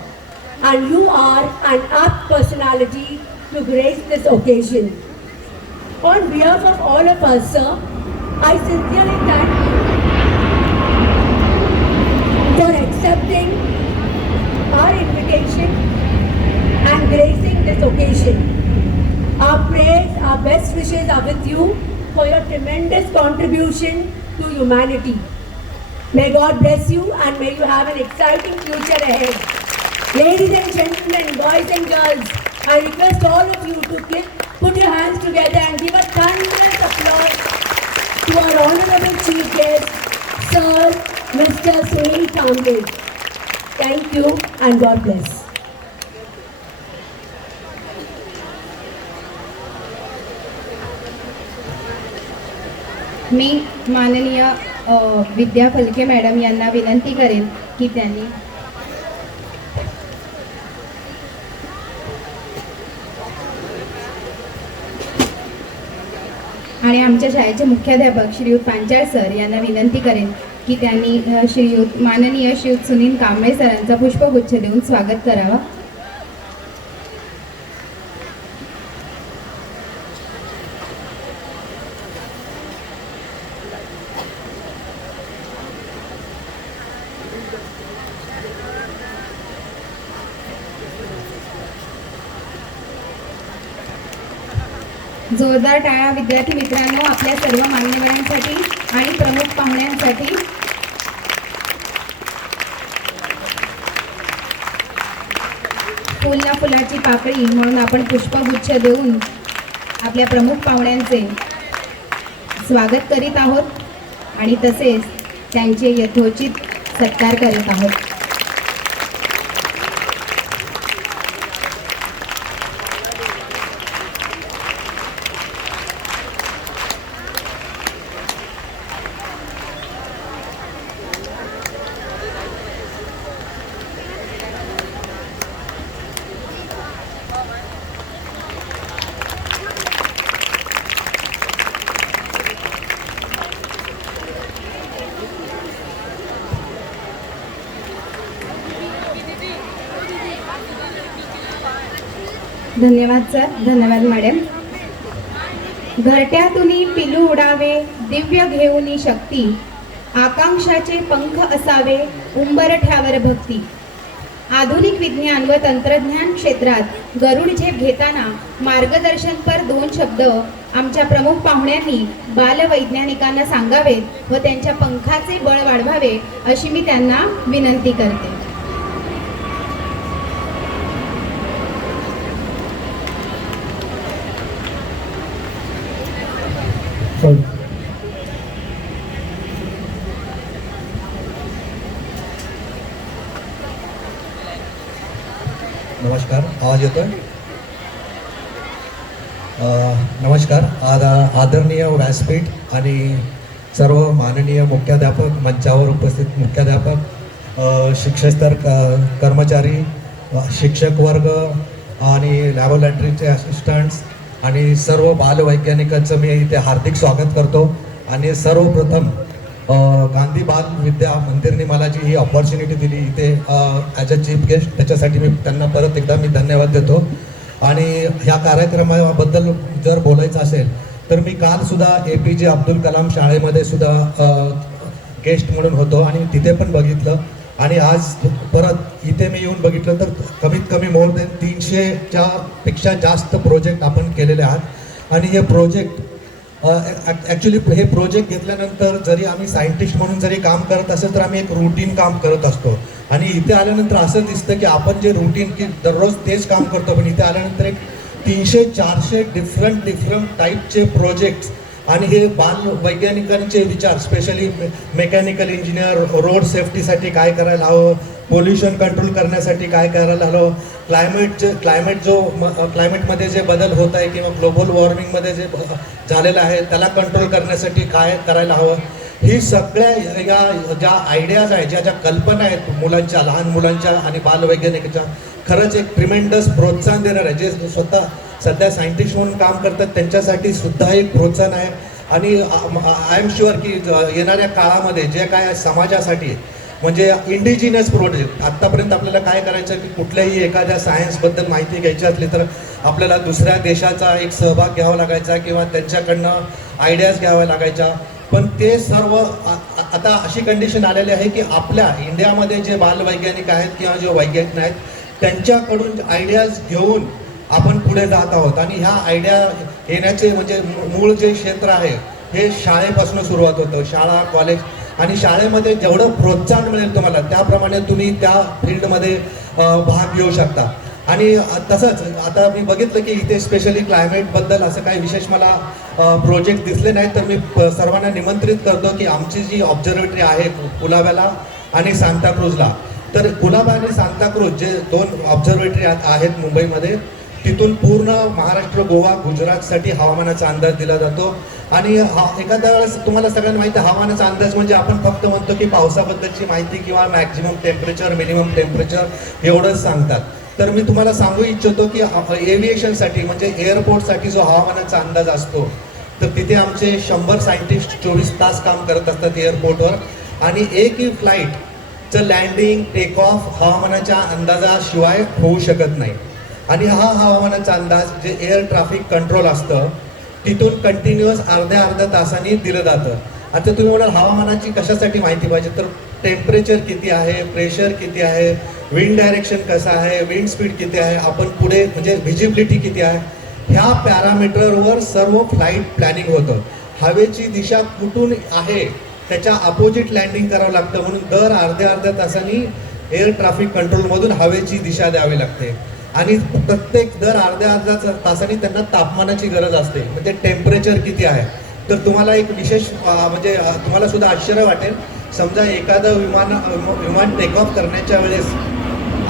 and you are an apt personality to grace this occasion. On behalf of all of us, sir, I sincerely thank you for accepting our invitation and gracing this occasion. Our prayers, our best wishes are with you for your tremendous contribution to humanity. May God bless you and may you have an exciting future ahead. Ladies and gentlemen, boys and girls, I request all of you to put your hands together and give a thunderous applause to our honorable chief guest, Sir Mr. Sunil Kamble. Thank you and God bless. मी माननीय विद्या फलके madam यांना विनंती करेन की त्यांनी आणि आमच्या शाळेचे मुख्याध्यापक श्रीयुत पांचाळ सर यांना विनंती करेन की त्यांनी माननीय श्रीयुत सुनील कांबळे सरांचा पुष्पगुच्छ देऊन स्वागत करावा. जोरदार टाळ्या विद्यार्थी मित्रांनो आपल्या सर्व मान्यवरांसाठी आणि प्रमुख पाहुण्यांसाठी. फुल ना फुलाची पाकळी म्हणून आपण पुष्पगुच्छ देऊन आपल्या प्रमुख पाहुण्यांचे स्वागत करीत आहोत आणि तसेच त्यांचे यथोचित सत्कार करीत आहोत. धन्यवाद सर, धन्यवाद मॅडम. घरट्यातुनी पिलू उडावे दिव्य घेऊनी शक्ती, आकांक्षाचे पंख असावे उंबरठ्यावर भक्ती. आधुनिक विज्ञान व तंत्रज्ञान क्षेत्रात गरुड झेप घेताना मार्गदर्शनपर 2 शब्द आमच्या प्रमुख पाहुण्यांनी बालवैज्ञानिकांना सांगावेत व त्यांच्या पंखाचे बळ वाढवावे अशी मी त्यांना विनंती करते. नमस्कार, आवाज येतोय? नमस्कार. आदरणीय व्यासपीठ आणि सर्व माननीय मुख्याध्यापक, मंचावर उपस्थित मुख्याध्यापक, शिक्षकस्तर कर्मचारी, शिक्षक वर्ग आणि लॅबोरेटरीचे असिस्टंट्स आणि सर्व बालवैज्ञानिकांचं मी इथे हार्दिक स्वागत करतो. आणि सर्वप्रथम गांधी बाल विद्या मंदिरने मला जी ही ऑपॉर्च्युनिटी दिली इथे ॲज अ चीफ गेस्ट, त्याच्यासाठी मी त्यांना परत एकदा मी धन्यवाद देतो. आणि ह्या कार्यक्रमाबद्दल जर बोलायचं असेल तर मी कालसुद्धा APJ अब्दुल कलाम शाळेमध्ये सुद्धा गेस्ट म्हणून होतो आणि तिथे पण बघितलं. आणि आज परत इथे मी येऊन बघितलं तर कमीत कमी मोर दॅन 300च्या पेक्षा जास्त प्रोजेक्ट आपण केलेले आहात. आणि हे प्रोजेक्ट ॲक्च्युली हे प्रोजेक्ट घेतल्यानंतर जरी आम्ही सायंटिस्ट म्हणून जरी काम करत असेल तर आम्ही एक रुटीन काम करत असतो. आणि इथे आल्यानंतर असं दिसतं की आपण जे रुटीन की दररोज तेच काम करतो, पण इथे आल्यानंतर एक 300-400 डिफरंट टाईपचे प्रोजेक्ट्स आणि हे बाल वैज्ञानिकांचे विचार, स्पेशली मेकॅनिकल इंजिनियर, रोड सेफ्टीसाठी काय करायला हवं, पोल्युशन कंट्रोल करण्यासाठी काय करायला हवं, क्लायमेटमध्ये जे बदल होत आहे किंवा ग्लोबल वॉर्मिंगमध्ये जे झालेलं आहे त्याला कंट्रोल करण्यासाठी काय करायला हवं, ही सगळ्या या ज्या आयडियाज आहेत, ज्या कल्पना आहेत मुलांच्या, लहान मुलांच्या आणि बालवैज्ञानिकाच्या, खरंच एक ट्रिमेंडस प्रोत्साहन देणार आहे. जे स्वतः सध्या सायंटिस्ट म्हणून काम करतात त्यांच्यासाठी सुद्धा एक प्रोत्साहन आहे. आणि आय एम शुअर की येणाऱ्या काळामध्ये जे काय समाजासाठी म्हणजे इंडिजिनस प्रोजेक्ट, आत्तापर्यंत आपल्याला काय करायचं की कुठल्याही एखाद्या सायन्सबद्दल माहिती घ्यायची असली तर आपल्याला दुसऱ्या देशाचा एक सहभाग घ्यावा लागायचा किंवा त्यांच्याकडनं आयडियाज घ्याव्या लागायच्या. पण ते सर्व आता अशी कंडिशन आलेली आहे की आपल्या इंडियामध्ये जे बालवैज्ञानिक आहेत किंवा जे वैज्ञानिक आहेत त्यांच्याकडून आयडियाज घेऊन आपण पुढे जात आहोत. आणि ह्या आयडिया येण्याचे म्हणजे मूळ जे क्षेत्र आहे हे शाळेपासून सुरुवात होतं. शाळा, कॉलेज आणि शाळेमध्ये जेवढं प्रोत्साहन मिळेल तुम्हाला त्याप्रमाणे तुम्ही त्या फील्डमध्ये भाग घेऊ शकता. आणि तसंच आता मी बघितलं की इथे स्पेशली क्लायमेटबद्दल असं काही विशेष मला प्रोजेक्ट दिसले नाहीत, तर मी सर्वांना निमंत्रित करतो की आमची जी ऑब्झर्वेटरी आहे कुलाब्याला आणि सांताक्रूजला, तर कुलाबा आणि सांताक्रूज जे 2 ऑब्झर्वेटरी आहेत मुंबईमध्ये, तिथून पूर्ण महाराष्ट्र, गोवा, गुजरातसाठी हवामानाचा अंदाज दिला जातो. आणि एखाद्या वेळेस तुम्हाला सगळ्यांना माहिती आहे हवामानाचा अंदाज म्हणजे आपण फक्त म्हणतो की पावसाबद्दलची माहिती किंवा मॅक्झिमम टेम्परेचर, मिनिमम टेम्परेचर एवढंच सांगतात. तर मी तुम्हाला सांगू इच्छितो की एव्हिएशनसाठी म्हणजे एअरपोर्टसाठी जो हवामानाचा अंदाज असतो तर तिथे आमचे 100 सायंटिस्ट 24 तास काम करत असतात एअरपोर्टवर. आणि एकही फ्लाईटचं लँडिंग, टेक ऑफ हवामानाच्या अंदाजाशिवाय होऊ शकत नाही. आणि हा हवामानाचा अंदाज जे एअर ट्रॅफिक कंट्रोल असतं तिथून कंटिन्युअस अर्ध्या तासांनी दिलं जातं. आता तुम्ही म्हणाल हवामानाची कशासाठी माहिती पाहिजे, तर टेम्परेचर किती आहे, प्रेशर किती आहे, विंड डायरेक्शन कसं आहे, विंड स्पीड किती आहे, आपण पुढे म्हणजे व्हिजिबिलिटी किती आहे, ह्या पॅरामीटरवर सर्व फ्लाईट प्लॅनिंग होतं. हवेची दिशा कुठून आहे त्याच्या अपोजिट लँडिंग करावं लागतं, म्हणून दर अर्ध्या तासांनी एअर ट्रॅफिक कंट्रोलमधून हवेची दिशा द्यावी लागते. आणि प्रत्येक दर अर्ध्या तासाने त्यांना तापमानाची गरज असते, म्हणजे टेम्परेचर किती आहे. तर तुम्हाला एक विशेष म्हणजे तुम्हाला सुद्धा आश्चर्य वाटेल, समजा एखादं विमान टेक ऑफ करण्याच्या वेळेस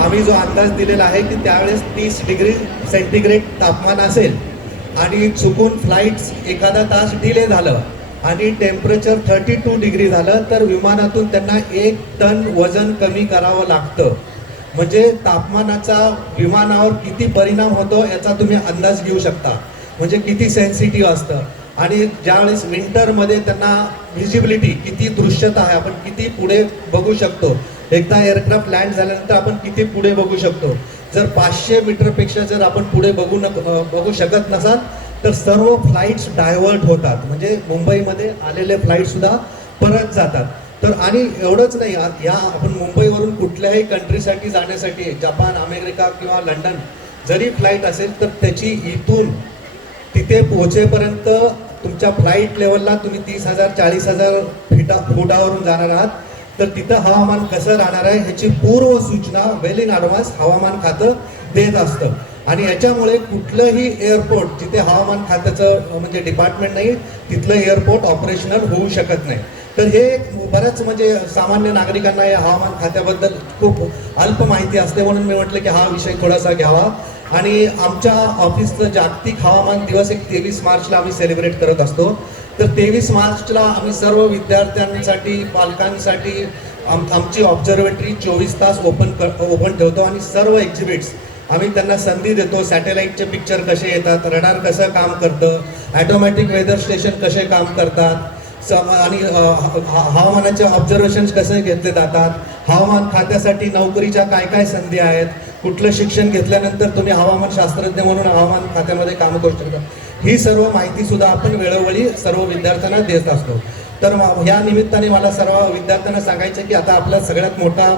आम्ही जो अंदाज दिलेला आहे की त्यावेळेस 30 डिग्री सेंटीग्रेड तापमान असेल आणि चुकून फ्लाईट्स एखादा तास डिले झालं आणि टेम्परेचर 32 डिग्री झालं तर विमानातून त्यांना 1 टन वजन कमी करावं लागतं. म्हणजे तापमानाचा विमानावर किती परिणाम होतो याचा तुम्ही अंदाज घेऊ शकता, म्हणजे किती सेन्सिटिव्ह असतं. आणि ज्यावेळेस विंटरमध्ये त्यांना व्हिजिबिलिटी किती दृश्यता आहे, आपण किती पुढे बघू शकतो, एकदा एअरक्राफ्ट लँड झाल्यानंतर आपण किती पुढे बघू शकतो. जर 500 मीटरपेक्षा जर आपण पुढे बघू शकत नसाल तर सर्व फ्लाईट्स डायव्हर्ट होतात, म्हणजे मुंबईमध्ये आलेले फ्लाईटसुद्धा परत जातात. तर आणि एवढंच नाही, या आपण मुंबईवरून कुठल्याही कंट्रीसाठी जाण्यासाठी जपान, अमेरिका किंवा लंडन जरी फ्लाईट असेल तर त्याची इथून तिथे पोहोचेपर्यंत तुमच्या फ्लाईट लेवलला तुम्ही 30,000 40,000 फुटावरून जाणार आहात, तर तिथं हवामान कसं राहणार आहे ह्याची पूर्व सूचना वेल इन ॲडव्हान्स हवामान खातं देत असतं. आणि याच्यामुळे कुठलंही एअरपोर्ट जिथे हवामान खात्याचं म्हणजे डिपार्टमेंट नाही तिथलं एअरपोर्ट ऑपरेशनल होऊ शकत नाही. तर हे बऱ्याच म्हणजे सामान्य नागरिकांना या हवामान खात्याबद्दल खूप अल्प माहिती असते, म्हणून मी म्हटलं की हा विषय थोडासा घ्यावा. आणि आमच्या ऑफिसचं जागतिक हवामान दिवस एक 23 मार्चला आम्ही सेलिब्रेट करत असतो. तर 23 मार्चला आम्ही सर्व विद्यार्थ्यांसाठी, पालकांसाठी आमची ऑब्झर्वेटरी 24 तास ओपन ठेवतो आणि सर्व एक्झिबिट्स आम्ही त्यांना संधी देतो. सॅटेलाईटचे पिक्चर कसे येतात, रडार कसं काम करतं, ॲटोमॅटिक वेदर स्टेशन कसे काम करतात, आणि हवामानाचे ऑब्झर्वेशन्स कसे घेतले जातात, हवामान खात्यासाठी नोकरीच्या काय काय संधी आहेत, कुठलं शिक्षण घेतल्यानंतर तुम्ही हवामान शास्त्रज्ञ म्हणून हवामान खात्यामध्ये काम करू शकता, ही सर्व माहिती सुद्धा आपण वेळोवेळी सर्व विद्यार्थ्यांना देत असतो. तर या निमित्ताने मला सर्व विद्यार्थ्यांना सांगायचं की आता आपला सगळ्यात मोठा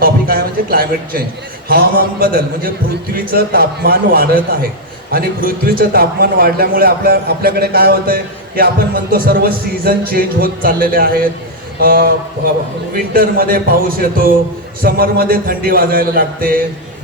टॉपिक आहे म्हणजे क्लायमेट चेंज, हवामान बदल. म्हणजे पृथ्वीचं तापमान वाढत आहे आणि पृथ्वीचं तापमान वाढल्यामुळे आपल्याकडे काय होतं आहे की आपण म्हणतो सर्व सीझन चेंज होत चाललेले आहेत. विंटरमध्ये पाऊस येतो, समरमध्ये थंडी वाजायला लागते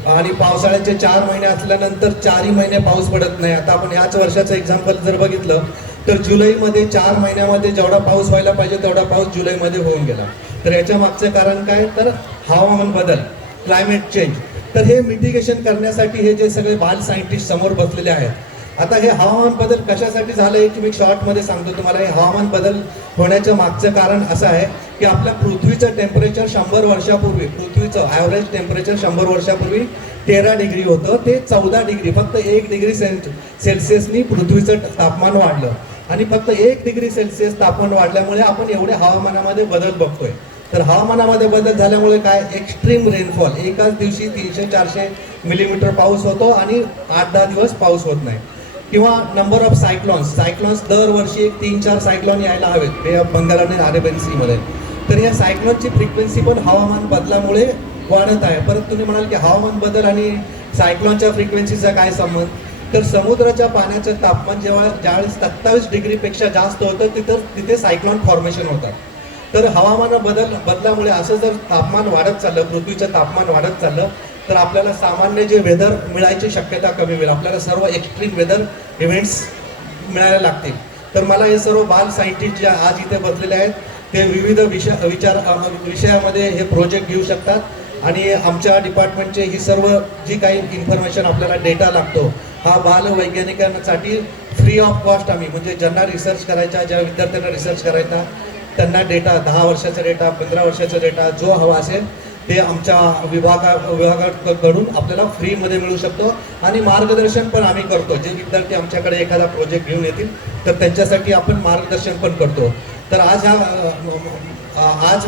आणि पावसाळ्याचे 4 महिने असल्यानंतर 4ही महिने पाऊस पडत नाही. आता आपण ह्याच वर्षाचं एक्झाम्पल जर बघितलं तर जुलैमध्ये 4 महिन्यामध्ये जेवढा पाऊस व्हायला पाहिजे तेवढा पाऊस जुलैमध्ये होऊन गेला. तर याच्या मागचे कारण काय, तर हवामान बदल, क्लायमेट चेंज. तर हे मिटिगेशन करण्यासाठी हे जे सगळे बाल सायंटिस्ट समोर बसलेले आहेत. आता हे हवामान बदल कशासाठी झालं आहे की मी शॉर्टमध्ये सांगतो तुम्हाला. हे हवामान बदल होण्याचं मागचं कारण असं आहे की आपल्या पृथ्वीचं टेम्परेचर 100 वर्षापूर्वी, पृथ्वीचं ॲव्हरेज टेम्परेचर 100 वर्षापूर्वी 13 डिग्री होतं, ते 14 डिग्री, फक्त 1 डिग्री सेल्सिअसनी पृथ्वीचं तापमान वाढलं. आणि फक्त 1 डिग्री सेल्सिअस तापमान वाढल्यामुळे आपण एवढे हवामानामध्ये बदल बघतोय. तर हवामानामध्ये बदल झाल्यामुळे काय, एक्स्ट्रीम रेनफॉल, एकाच दिवशी 300-400 मिलीमीटर पाऊस होतो आणि 8-10 दिवस पाऊस होत नाही. किंवा नंबर ऑफ सायक्लॉन्स दरवर्षी 3-4 सायक्लॉन यायला हवेत बे ऑफ बंगाल आणि अरेबियन सीमध्ये. तर या सायक्लॉनची फ्रिक्वेन्सी पण हवामान बदलामुळे वाढत आहे. परत तुम्ही म्हणाल की हवामान बदल आणि सायक्लॉनच्या फ्रिक्वेन्सीचा काय संबंध, तर समुद्राच्या पाण्याचं तापमान ज्यावेळेस 27 डिग्रीपेक्षा जास्त होतं तिथे सायक्लॉन फॉर्मेशन होतात. तर हवामान बदलामुळे असं जर तापमान वाढत चाललं, पृथ्वीचं तापमान वाढत चाललं तर आपल्याला सामान्य जे वेदर मिळायची शक्यता कमी होईल, आपल्याला सर्व एक्स्ट्रीम वेदर इव्हेंट्स मिळायला लागतील. तर मला हे सर्व बाल सायंटिस्ट जे आज इथे बसलेले आहेत ते विविध विषयामध्ये हे प्रोजेक्ट घेऊ शकतात आणि आमच्या डिपार्टमेंटचे ही सर्व जी काही इन्फॉर्मेशन आपल्याला डेटा लागतो हा बाल वैज्ञानिकांसाठी फ्री ऑफ कॉस्ट आम्ही, म्हणजे ज्यांना रिसर्च करायचा, ज्या विद्यार्थ्यांना रिसर्च करायचा त्यांना डेटा 10 वर्षाचा डेटा, 15 वर्षाचा डेटा जो हवा असेल ते आमच्या विभागाकडून आपल्याला फ्रीमध्ये मिळू शकतो. आणि मार्गदर्शन पण आम्ही करतो. जे विद्यार्थी आमच्याकडे एखादा प्रोजेक्ट घेऊन येतील तर त्यांच्यासाठी आपण मार्गदर्शन पण करतो. तर आज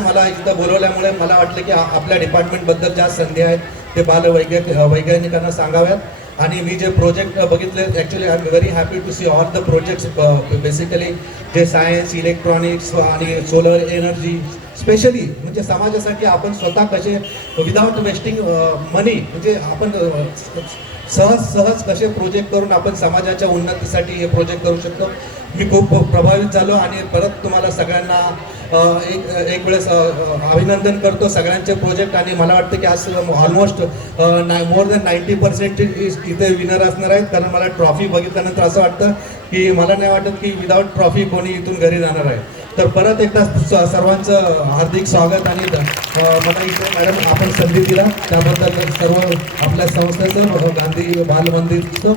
मला इथं बोलवल्यामुळे मला वाटलं की आपल्या डिपार्टमेंटबद्दल ज्या संधी आहेत ते बाल वैज्ञानिकांना सांगाव्यात. आणि मी जे प्रोजेक्ट बघितले, actually I am very happy to see all the projects. Basically जे सायन्स, इलेक्ट्रॉनिक्स आणि सोलर एनर्जी, स्पेशली म्हणजे समाजासाठी आपण स्वतः कसे विदाउट वेस्टिंग मनी, म्हणजे आपण सहज कसे प्रोजेक्ट करून आपण समाजाच्या उन्नतीसाठी हे प्रोजेक्ट करू शकतो. मी खूप प्रभावित झालो आणि परत तुम्हाला सगळ्यांना एक वेळेस अभिनंदन करतो सगळ्यांचे प्रोजेक्ट. आणि मला वाटतं की आज ऑलमोस्ट मोर दॅन 90% इथे विनर असणार आहेत. कारण मला ट्रॉफी बघितल्यानंतर असं वाटतं की मला नाही वाटत की विदाऊट ट्रॉफी कोणी इथून घरी जाणार आहे. तर परत एकदा सर्वांचं हार्दिक स्वागत. आणि मला इथे मॅडम आपण संधी दिला त्याबद्दल सर्व आपल्या संस्थेचं गांधी बाल मंदिरचं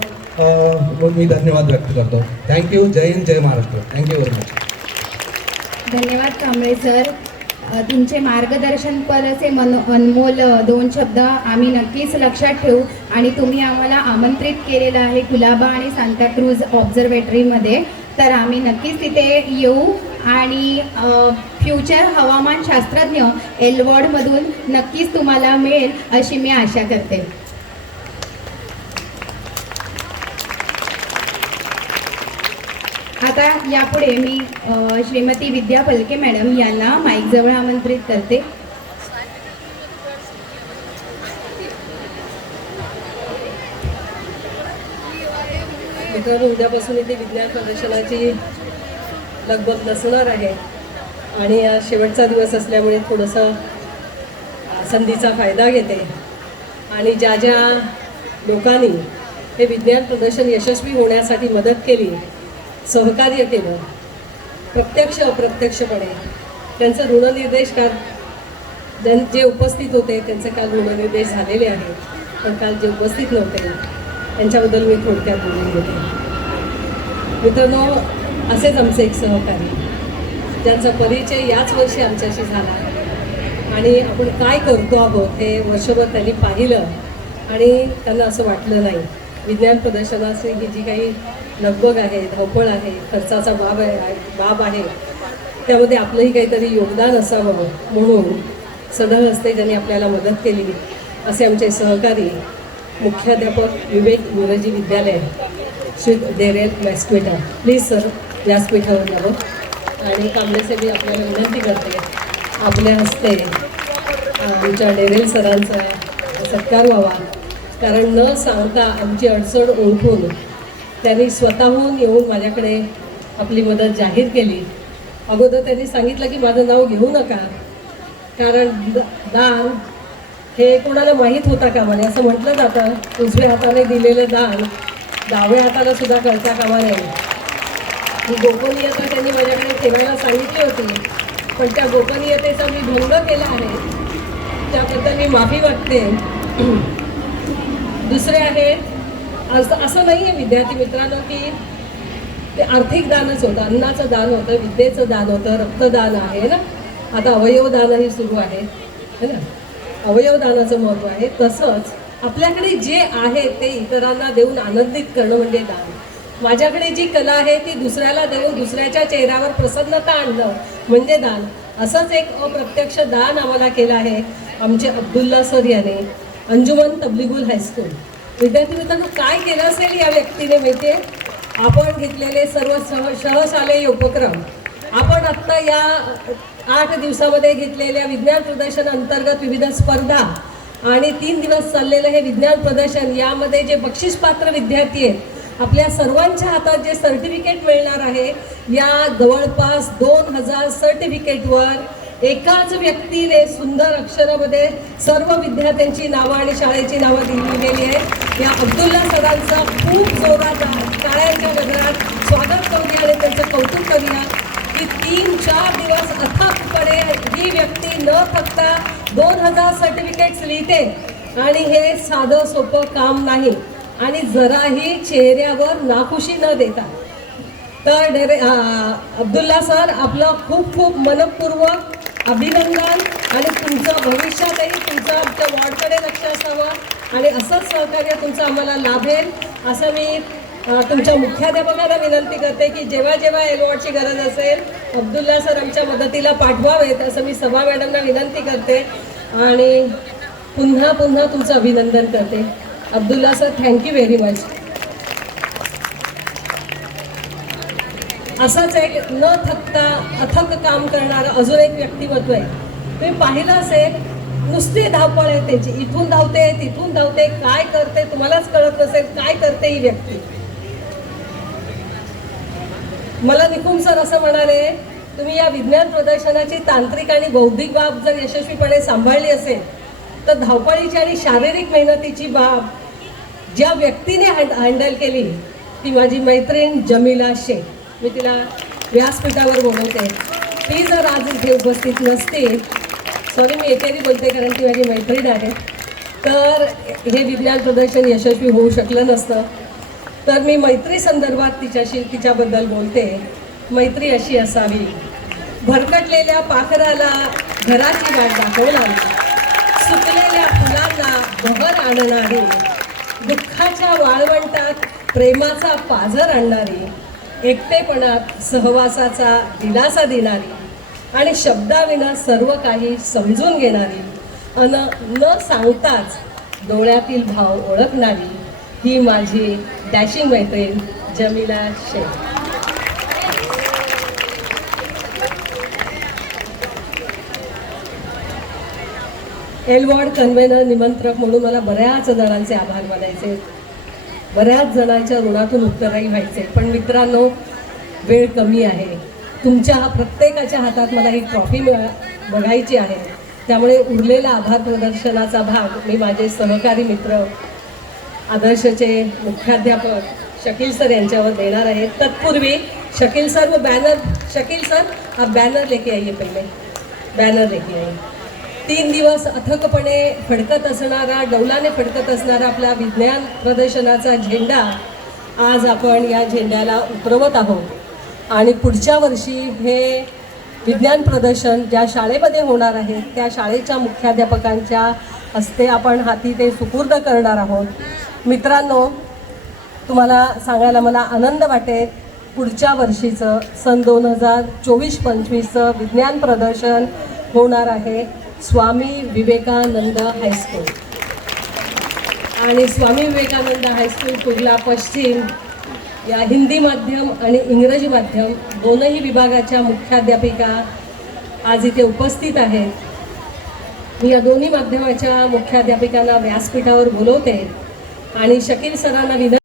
मी धन्यवाद व्यक्त करतो. थँक्यू. जय हिंद, जय महाराष्ट्र. Thank you very much. धन्यवाद कांबळे सर. तुमचे मार्गदर्शनपर असे अनमोल 2 शब्द आम्ही नक्कीच लक्षात ठेवू. आणि तुम्ही आम्हाला आमंत्रित केलेलं आहे कुलाबा आणि सांताक्रूज ऑब्झर्वेटरीमध्ये. तर आम्ही नक्कीच तिथे येऊ आणि फ्युचर हवामानशास्त्रज्ञ एलवॉर्डमधून नक्कीच तुम्हाला मिळेल अशी मी आशा करते. आता यापुढे मी श्रीमती विद्या फलके मॅडम यांना माईकजवळ आमंत्रित करते. मित्रांनो, उद्यापासून इथे विज्ञान प्रदर्शनाची लगबग नसणार आहे आणि शेवटचा दिवस असल्यामुळे थोडंसं संधीचा फायदा घेते. आणि ज्या ज्या लोकांनी हे विज्ञान प्रदर्शन यशस्वी होण्यासाठी मदत केली, सहकार्य केलं, प्रत्यक्ष अप्रत्यक्षपणे त्यांचं ऋणनिर्देश काल जे उपस्थित होते त्यांचे काल ऋणनिर्देश झालेले आहेत. पण काल जे उपस्थित नव्हते त्यांच्याबद्दल मी थोडक्यात बोलून घेते. मित्रांनो, असेच आमचे एक सहकारी ज्यांचा परिचय याच वर्षी आमच्याशी झाला आणि आपण काय करतो आहोत हे वर्षभर त्यांनी पाहिलं आणि त्यांना असं वाटलं नाही विज्ञान प्रदर्शनाची ही जी काही लगबग आहे, धावपळ आहे, खर्चाचा बाब आहे, त्यामध्ये आपलंही काहीतरी योगदान असावं म्हणून सढळ हस्ते त्यांनी आपल्याला मदत केली. असे आमचे सहकारी मुख्याध्यापक विवेक इंग्रजी विद्यालय श्री डेरेल व्यासपीठ. प्लीज सर व्यासपीठावर यावं. आणि कांबळे मी आपल्याला विनंती करते आपल्या हस्ते आमच्या डेरेल सरांचा सत्कार व्हावा. कारण न सांगता आमची अडचण ओळखून त्यांनी स्वतःहून येऊन माझ्याकडे आपली मदत जाहीर केली. अगोदर त्यांनी सांगितलं की माझं नाव घेऊ नका, कारण दान हे कोणाला माहीत होता का म्हणे. असं म्हटलं जातं उजव्या हाताने दिलेलं दान डाव्या हाताला सुद्धा कळता कामा नये. ही गोपनीयता त्यांनी माझ्याकडे ठेवायला सांगितली होती, पण त्या गोपनीयतेचा मी भंग केला आहे, त्याबद्दल मी माफी मागते. दुसरे आहेत असं नाही आहे विद्यार्थी मित्रांनो की ते आर्थिक दानच होतं, अन्नाचं दान होतं, विद्येचं दान होतं, रक्तदान आहे ना. आता अवयवदानही सुरू आहे ना. अवयवदानाचं महत्त्व आहे. तसंच आपल्याकडे जे आहे ते इतरांना देऊन आनंदित करणं म्हणजे दान. माझ्याकडे जी कला आहे ती दुसऱ्याला देऊन दुसऱ्याच्या चेहऱ्यावर प्रसन्नता आणणं म्हणजे दान. असंच एक अप्रत्यक्ष दान आम्हाला केलं आहे आमचे अब्दुल्ला सर याने अंजुमन तबलिगुल हायस्कूल. विद्यार्थी मित्रांनो, काय केलं असेल या व्यक्तीने माहिती आहे? आपण घेतलेले सर्व सहशालेय उपक्रम, आपण आत्ता या 8 दिवसामध्ये घेतलेल्या विज्ञान प्रदर्शन अंतर्गत विविध स्पर्धा आणि 3 दिवस चाललेलं हे विज्ञान प्रदर्शन, यामध्ये जे बक्षीसपात्र विद्यार्थी आहेत आपल्या सर्वांच्या हातात जे सर्टिफिकेट मिळणार आहे, या जवळपास 2000 सर्टिफिकेटवर एकाच व्यक्तीने सुंदर अक्षरामध्ये सर्व विद्यार्थ्यांची नावं आणि शाळेची नावं लिहिलेली आहेत. या अब्दुल्ला सरांचं खूप जोरात टाळ्यांच्या गजरात स्वागत करूया आणि त्यांचं कौतुक करूया की 3-4 दिवस अथकपणे ही व्यक्ती न थकता 2000 सर्टिफिकेट्स लिहिते. आणि हे साधं सोपं काम नाही आणि जराही चेहऱ्यावर नाखुशी न देता. तर अब्दुल्ला सर, आपलं खूप खूप मनपूर्वक अभिनंदन. आणि तुमचं भविष्यातही तुमचं आमच्या वॉर्डकडे लक्ष असावं आणि असंच सहकार्य तुमचं आम्हाला लाभेल असं मी तुमच्या मुख्याध्यापकांना विनंती करते की जेव्हा जेव्हा एलवॉर्डची गरज असेल अब्दुल्ला सर आमच्या मदतीला पाठवावेत असं मी सभा मॅडमना विनंती करते. आणि पुन्हा पुन्हा तुमचं अभिनंदन करते. Abdullah sir, thank you very much. असंच एक न थकता अथक काम करणारं अजून एक व्यक्तिमत्व आहे. तुम्ही पाहिलं असेल, नुसती धावपळ आहे त्याची, इथून धावते तिथून धावते, काय करते तुम्हालाच कळत नसेल काय करते ही व्यक्ती. मला निकुम सर असं म्हणाले तुम्ही या विज्ञान प्रदर्शनाची तांत्रिक आणि बौद्धिक बाब जर यशस्वीपणे सांभाळली असेल तर धावपळीची आणि शारीरिक मेहनतीची बाब ज्या व्यक्तीने हँडल केली ती माझी मैत्रीण जमीला शेख. मी तिला व्यासपीठावर बोलवते. ती जर आज इथे उपस्थित नसते, सॉरी मी एकेरी बोलते कारण ती माझी मैत्रीण आहे, तर हे विज्ञान प्रदर्शन यशस्वी होऊ शकलं नसतं. तर मी मैत्री संदर्भात तिच्याबद्दल बोलते. मैत्री अशी असावी, भरकटलेल्या पाखराला घराची वाट दाखवणारी, सुकलेल्या फुलांना बहर आणणारी, दुःखाच्या वाळवंटात प्रेमाचा पाझर आणणारी, एकटेपणात सहवासाचा दिलासा देणारी आणि शब्दाविना सर्व काही समजून घेणारी, न सांगताच डोळ्यातील भाव ओळखणारी ही माझी डॅशिंग मैत्रीण जमीला शेख. एलवॉर्ड कन्व्हेनर निमंत्रक म्हणून मला बऱ्याच जणांचे आभार मानायचे, बऱ्याच जणांच्या ऋणातून उत्तरही व्हायचे. पण मित्रांनो, वेळ कमी आहे. तुमच्या प्रत्येकाच्या हातात मला ही ट्रॉफी बघायची आहे. त्यामुळे उरलेला आभार प्रदर्शनाचा भाग मी माझे सहकारी मित्र आदर्शचे मुख्याध्यापक शकील सर यांच्यावर देणार आहे. तत्पूर्वी शकील सर आप बैनर लेके आइए, पहिले बैनर लेके आइए. 3 दिवस अथकपणे फडकत असणारा, डौलाने फडकत असणारा आपला विज्ञान प्रदर्शनाचा झेंडा आज आपण या झेंड्याला उतरवत आहोत. आणि पुढच्या वर्षी हे विज्ञान प्रदर्शन ज्या शाळेमध्ये होणार आहे त्या शाळेच्या मुख्याध्यापकांच्या हस्ते आपण हाती ते सुपूर्द करणार आहोत. मित्रांनो, तुम्हाला सांगायला मला आनंद वाटेल, पुढच्या वर्षीचं सन 2024-25चं विज्ञान प्रदर्शन होणार आहे स्वामी विवेकानंद हायस्कूल. आणि स्वामी विवेकानंद हायस्कूल कुर्ला पश्चिम या हिंदी माध्यम आणि इंग्रजी माध्यम दोनही विभागाच्या मुख्याध्यापिका आज इथे उपस्थित आहेत. मी या दोन्ही माध्यमाच्या मुख्याध्यापिकांना व्यासपीठावर बोलवते आणि शकील सरांना विनंती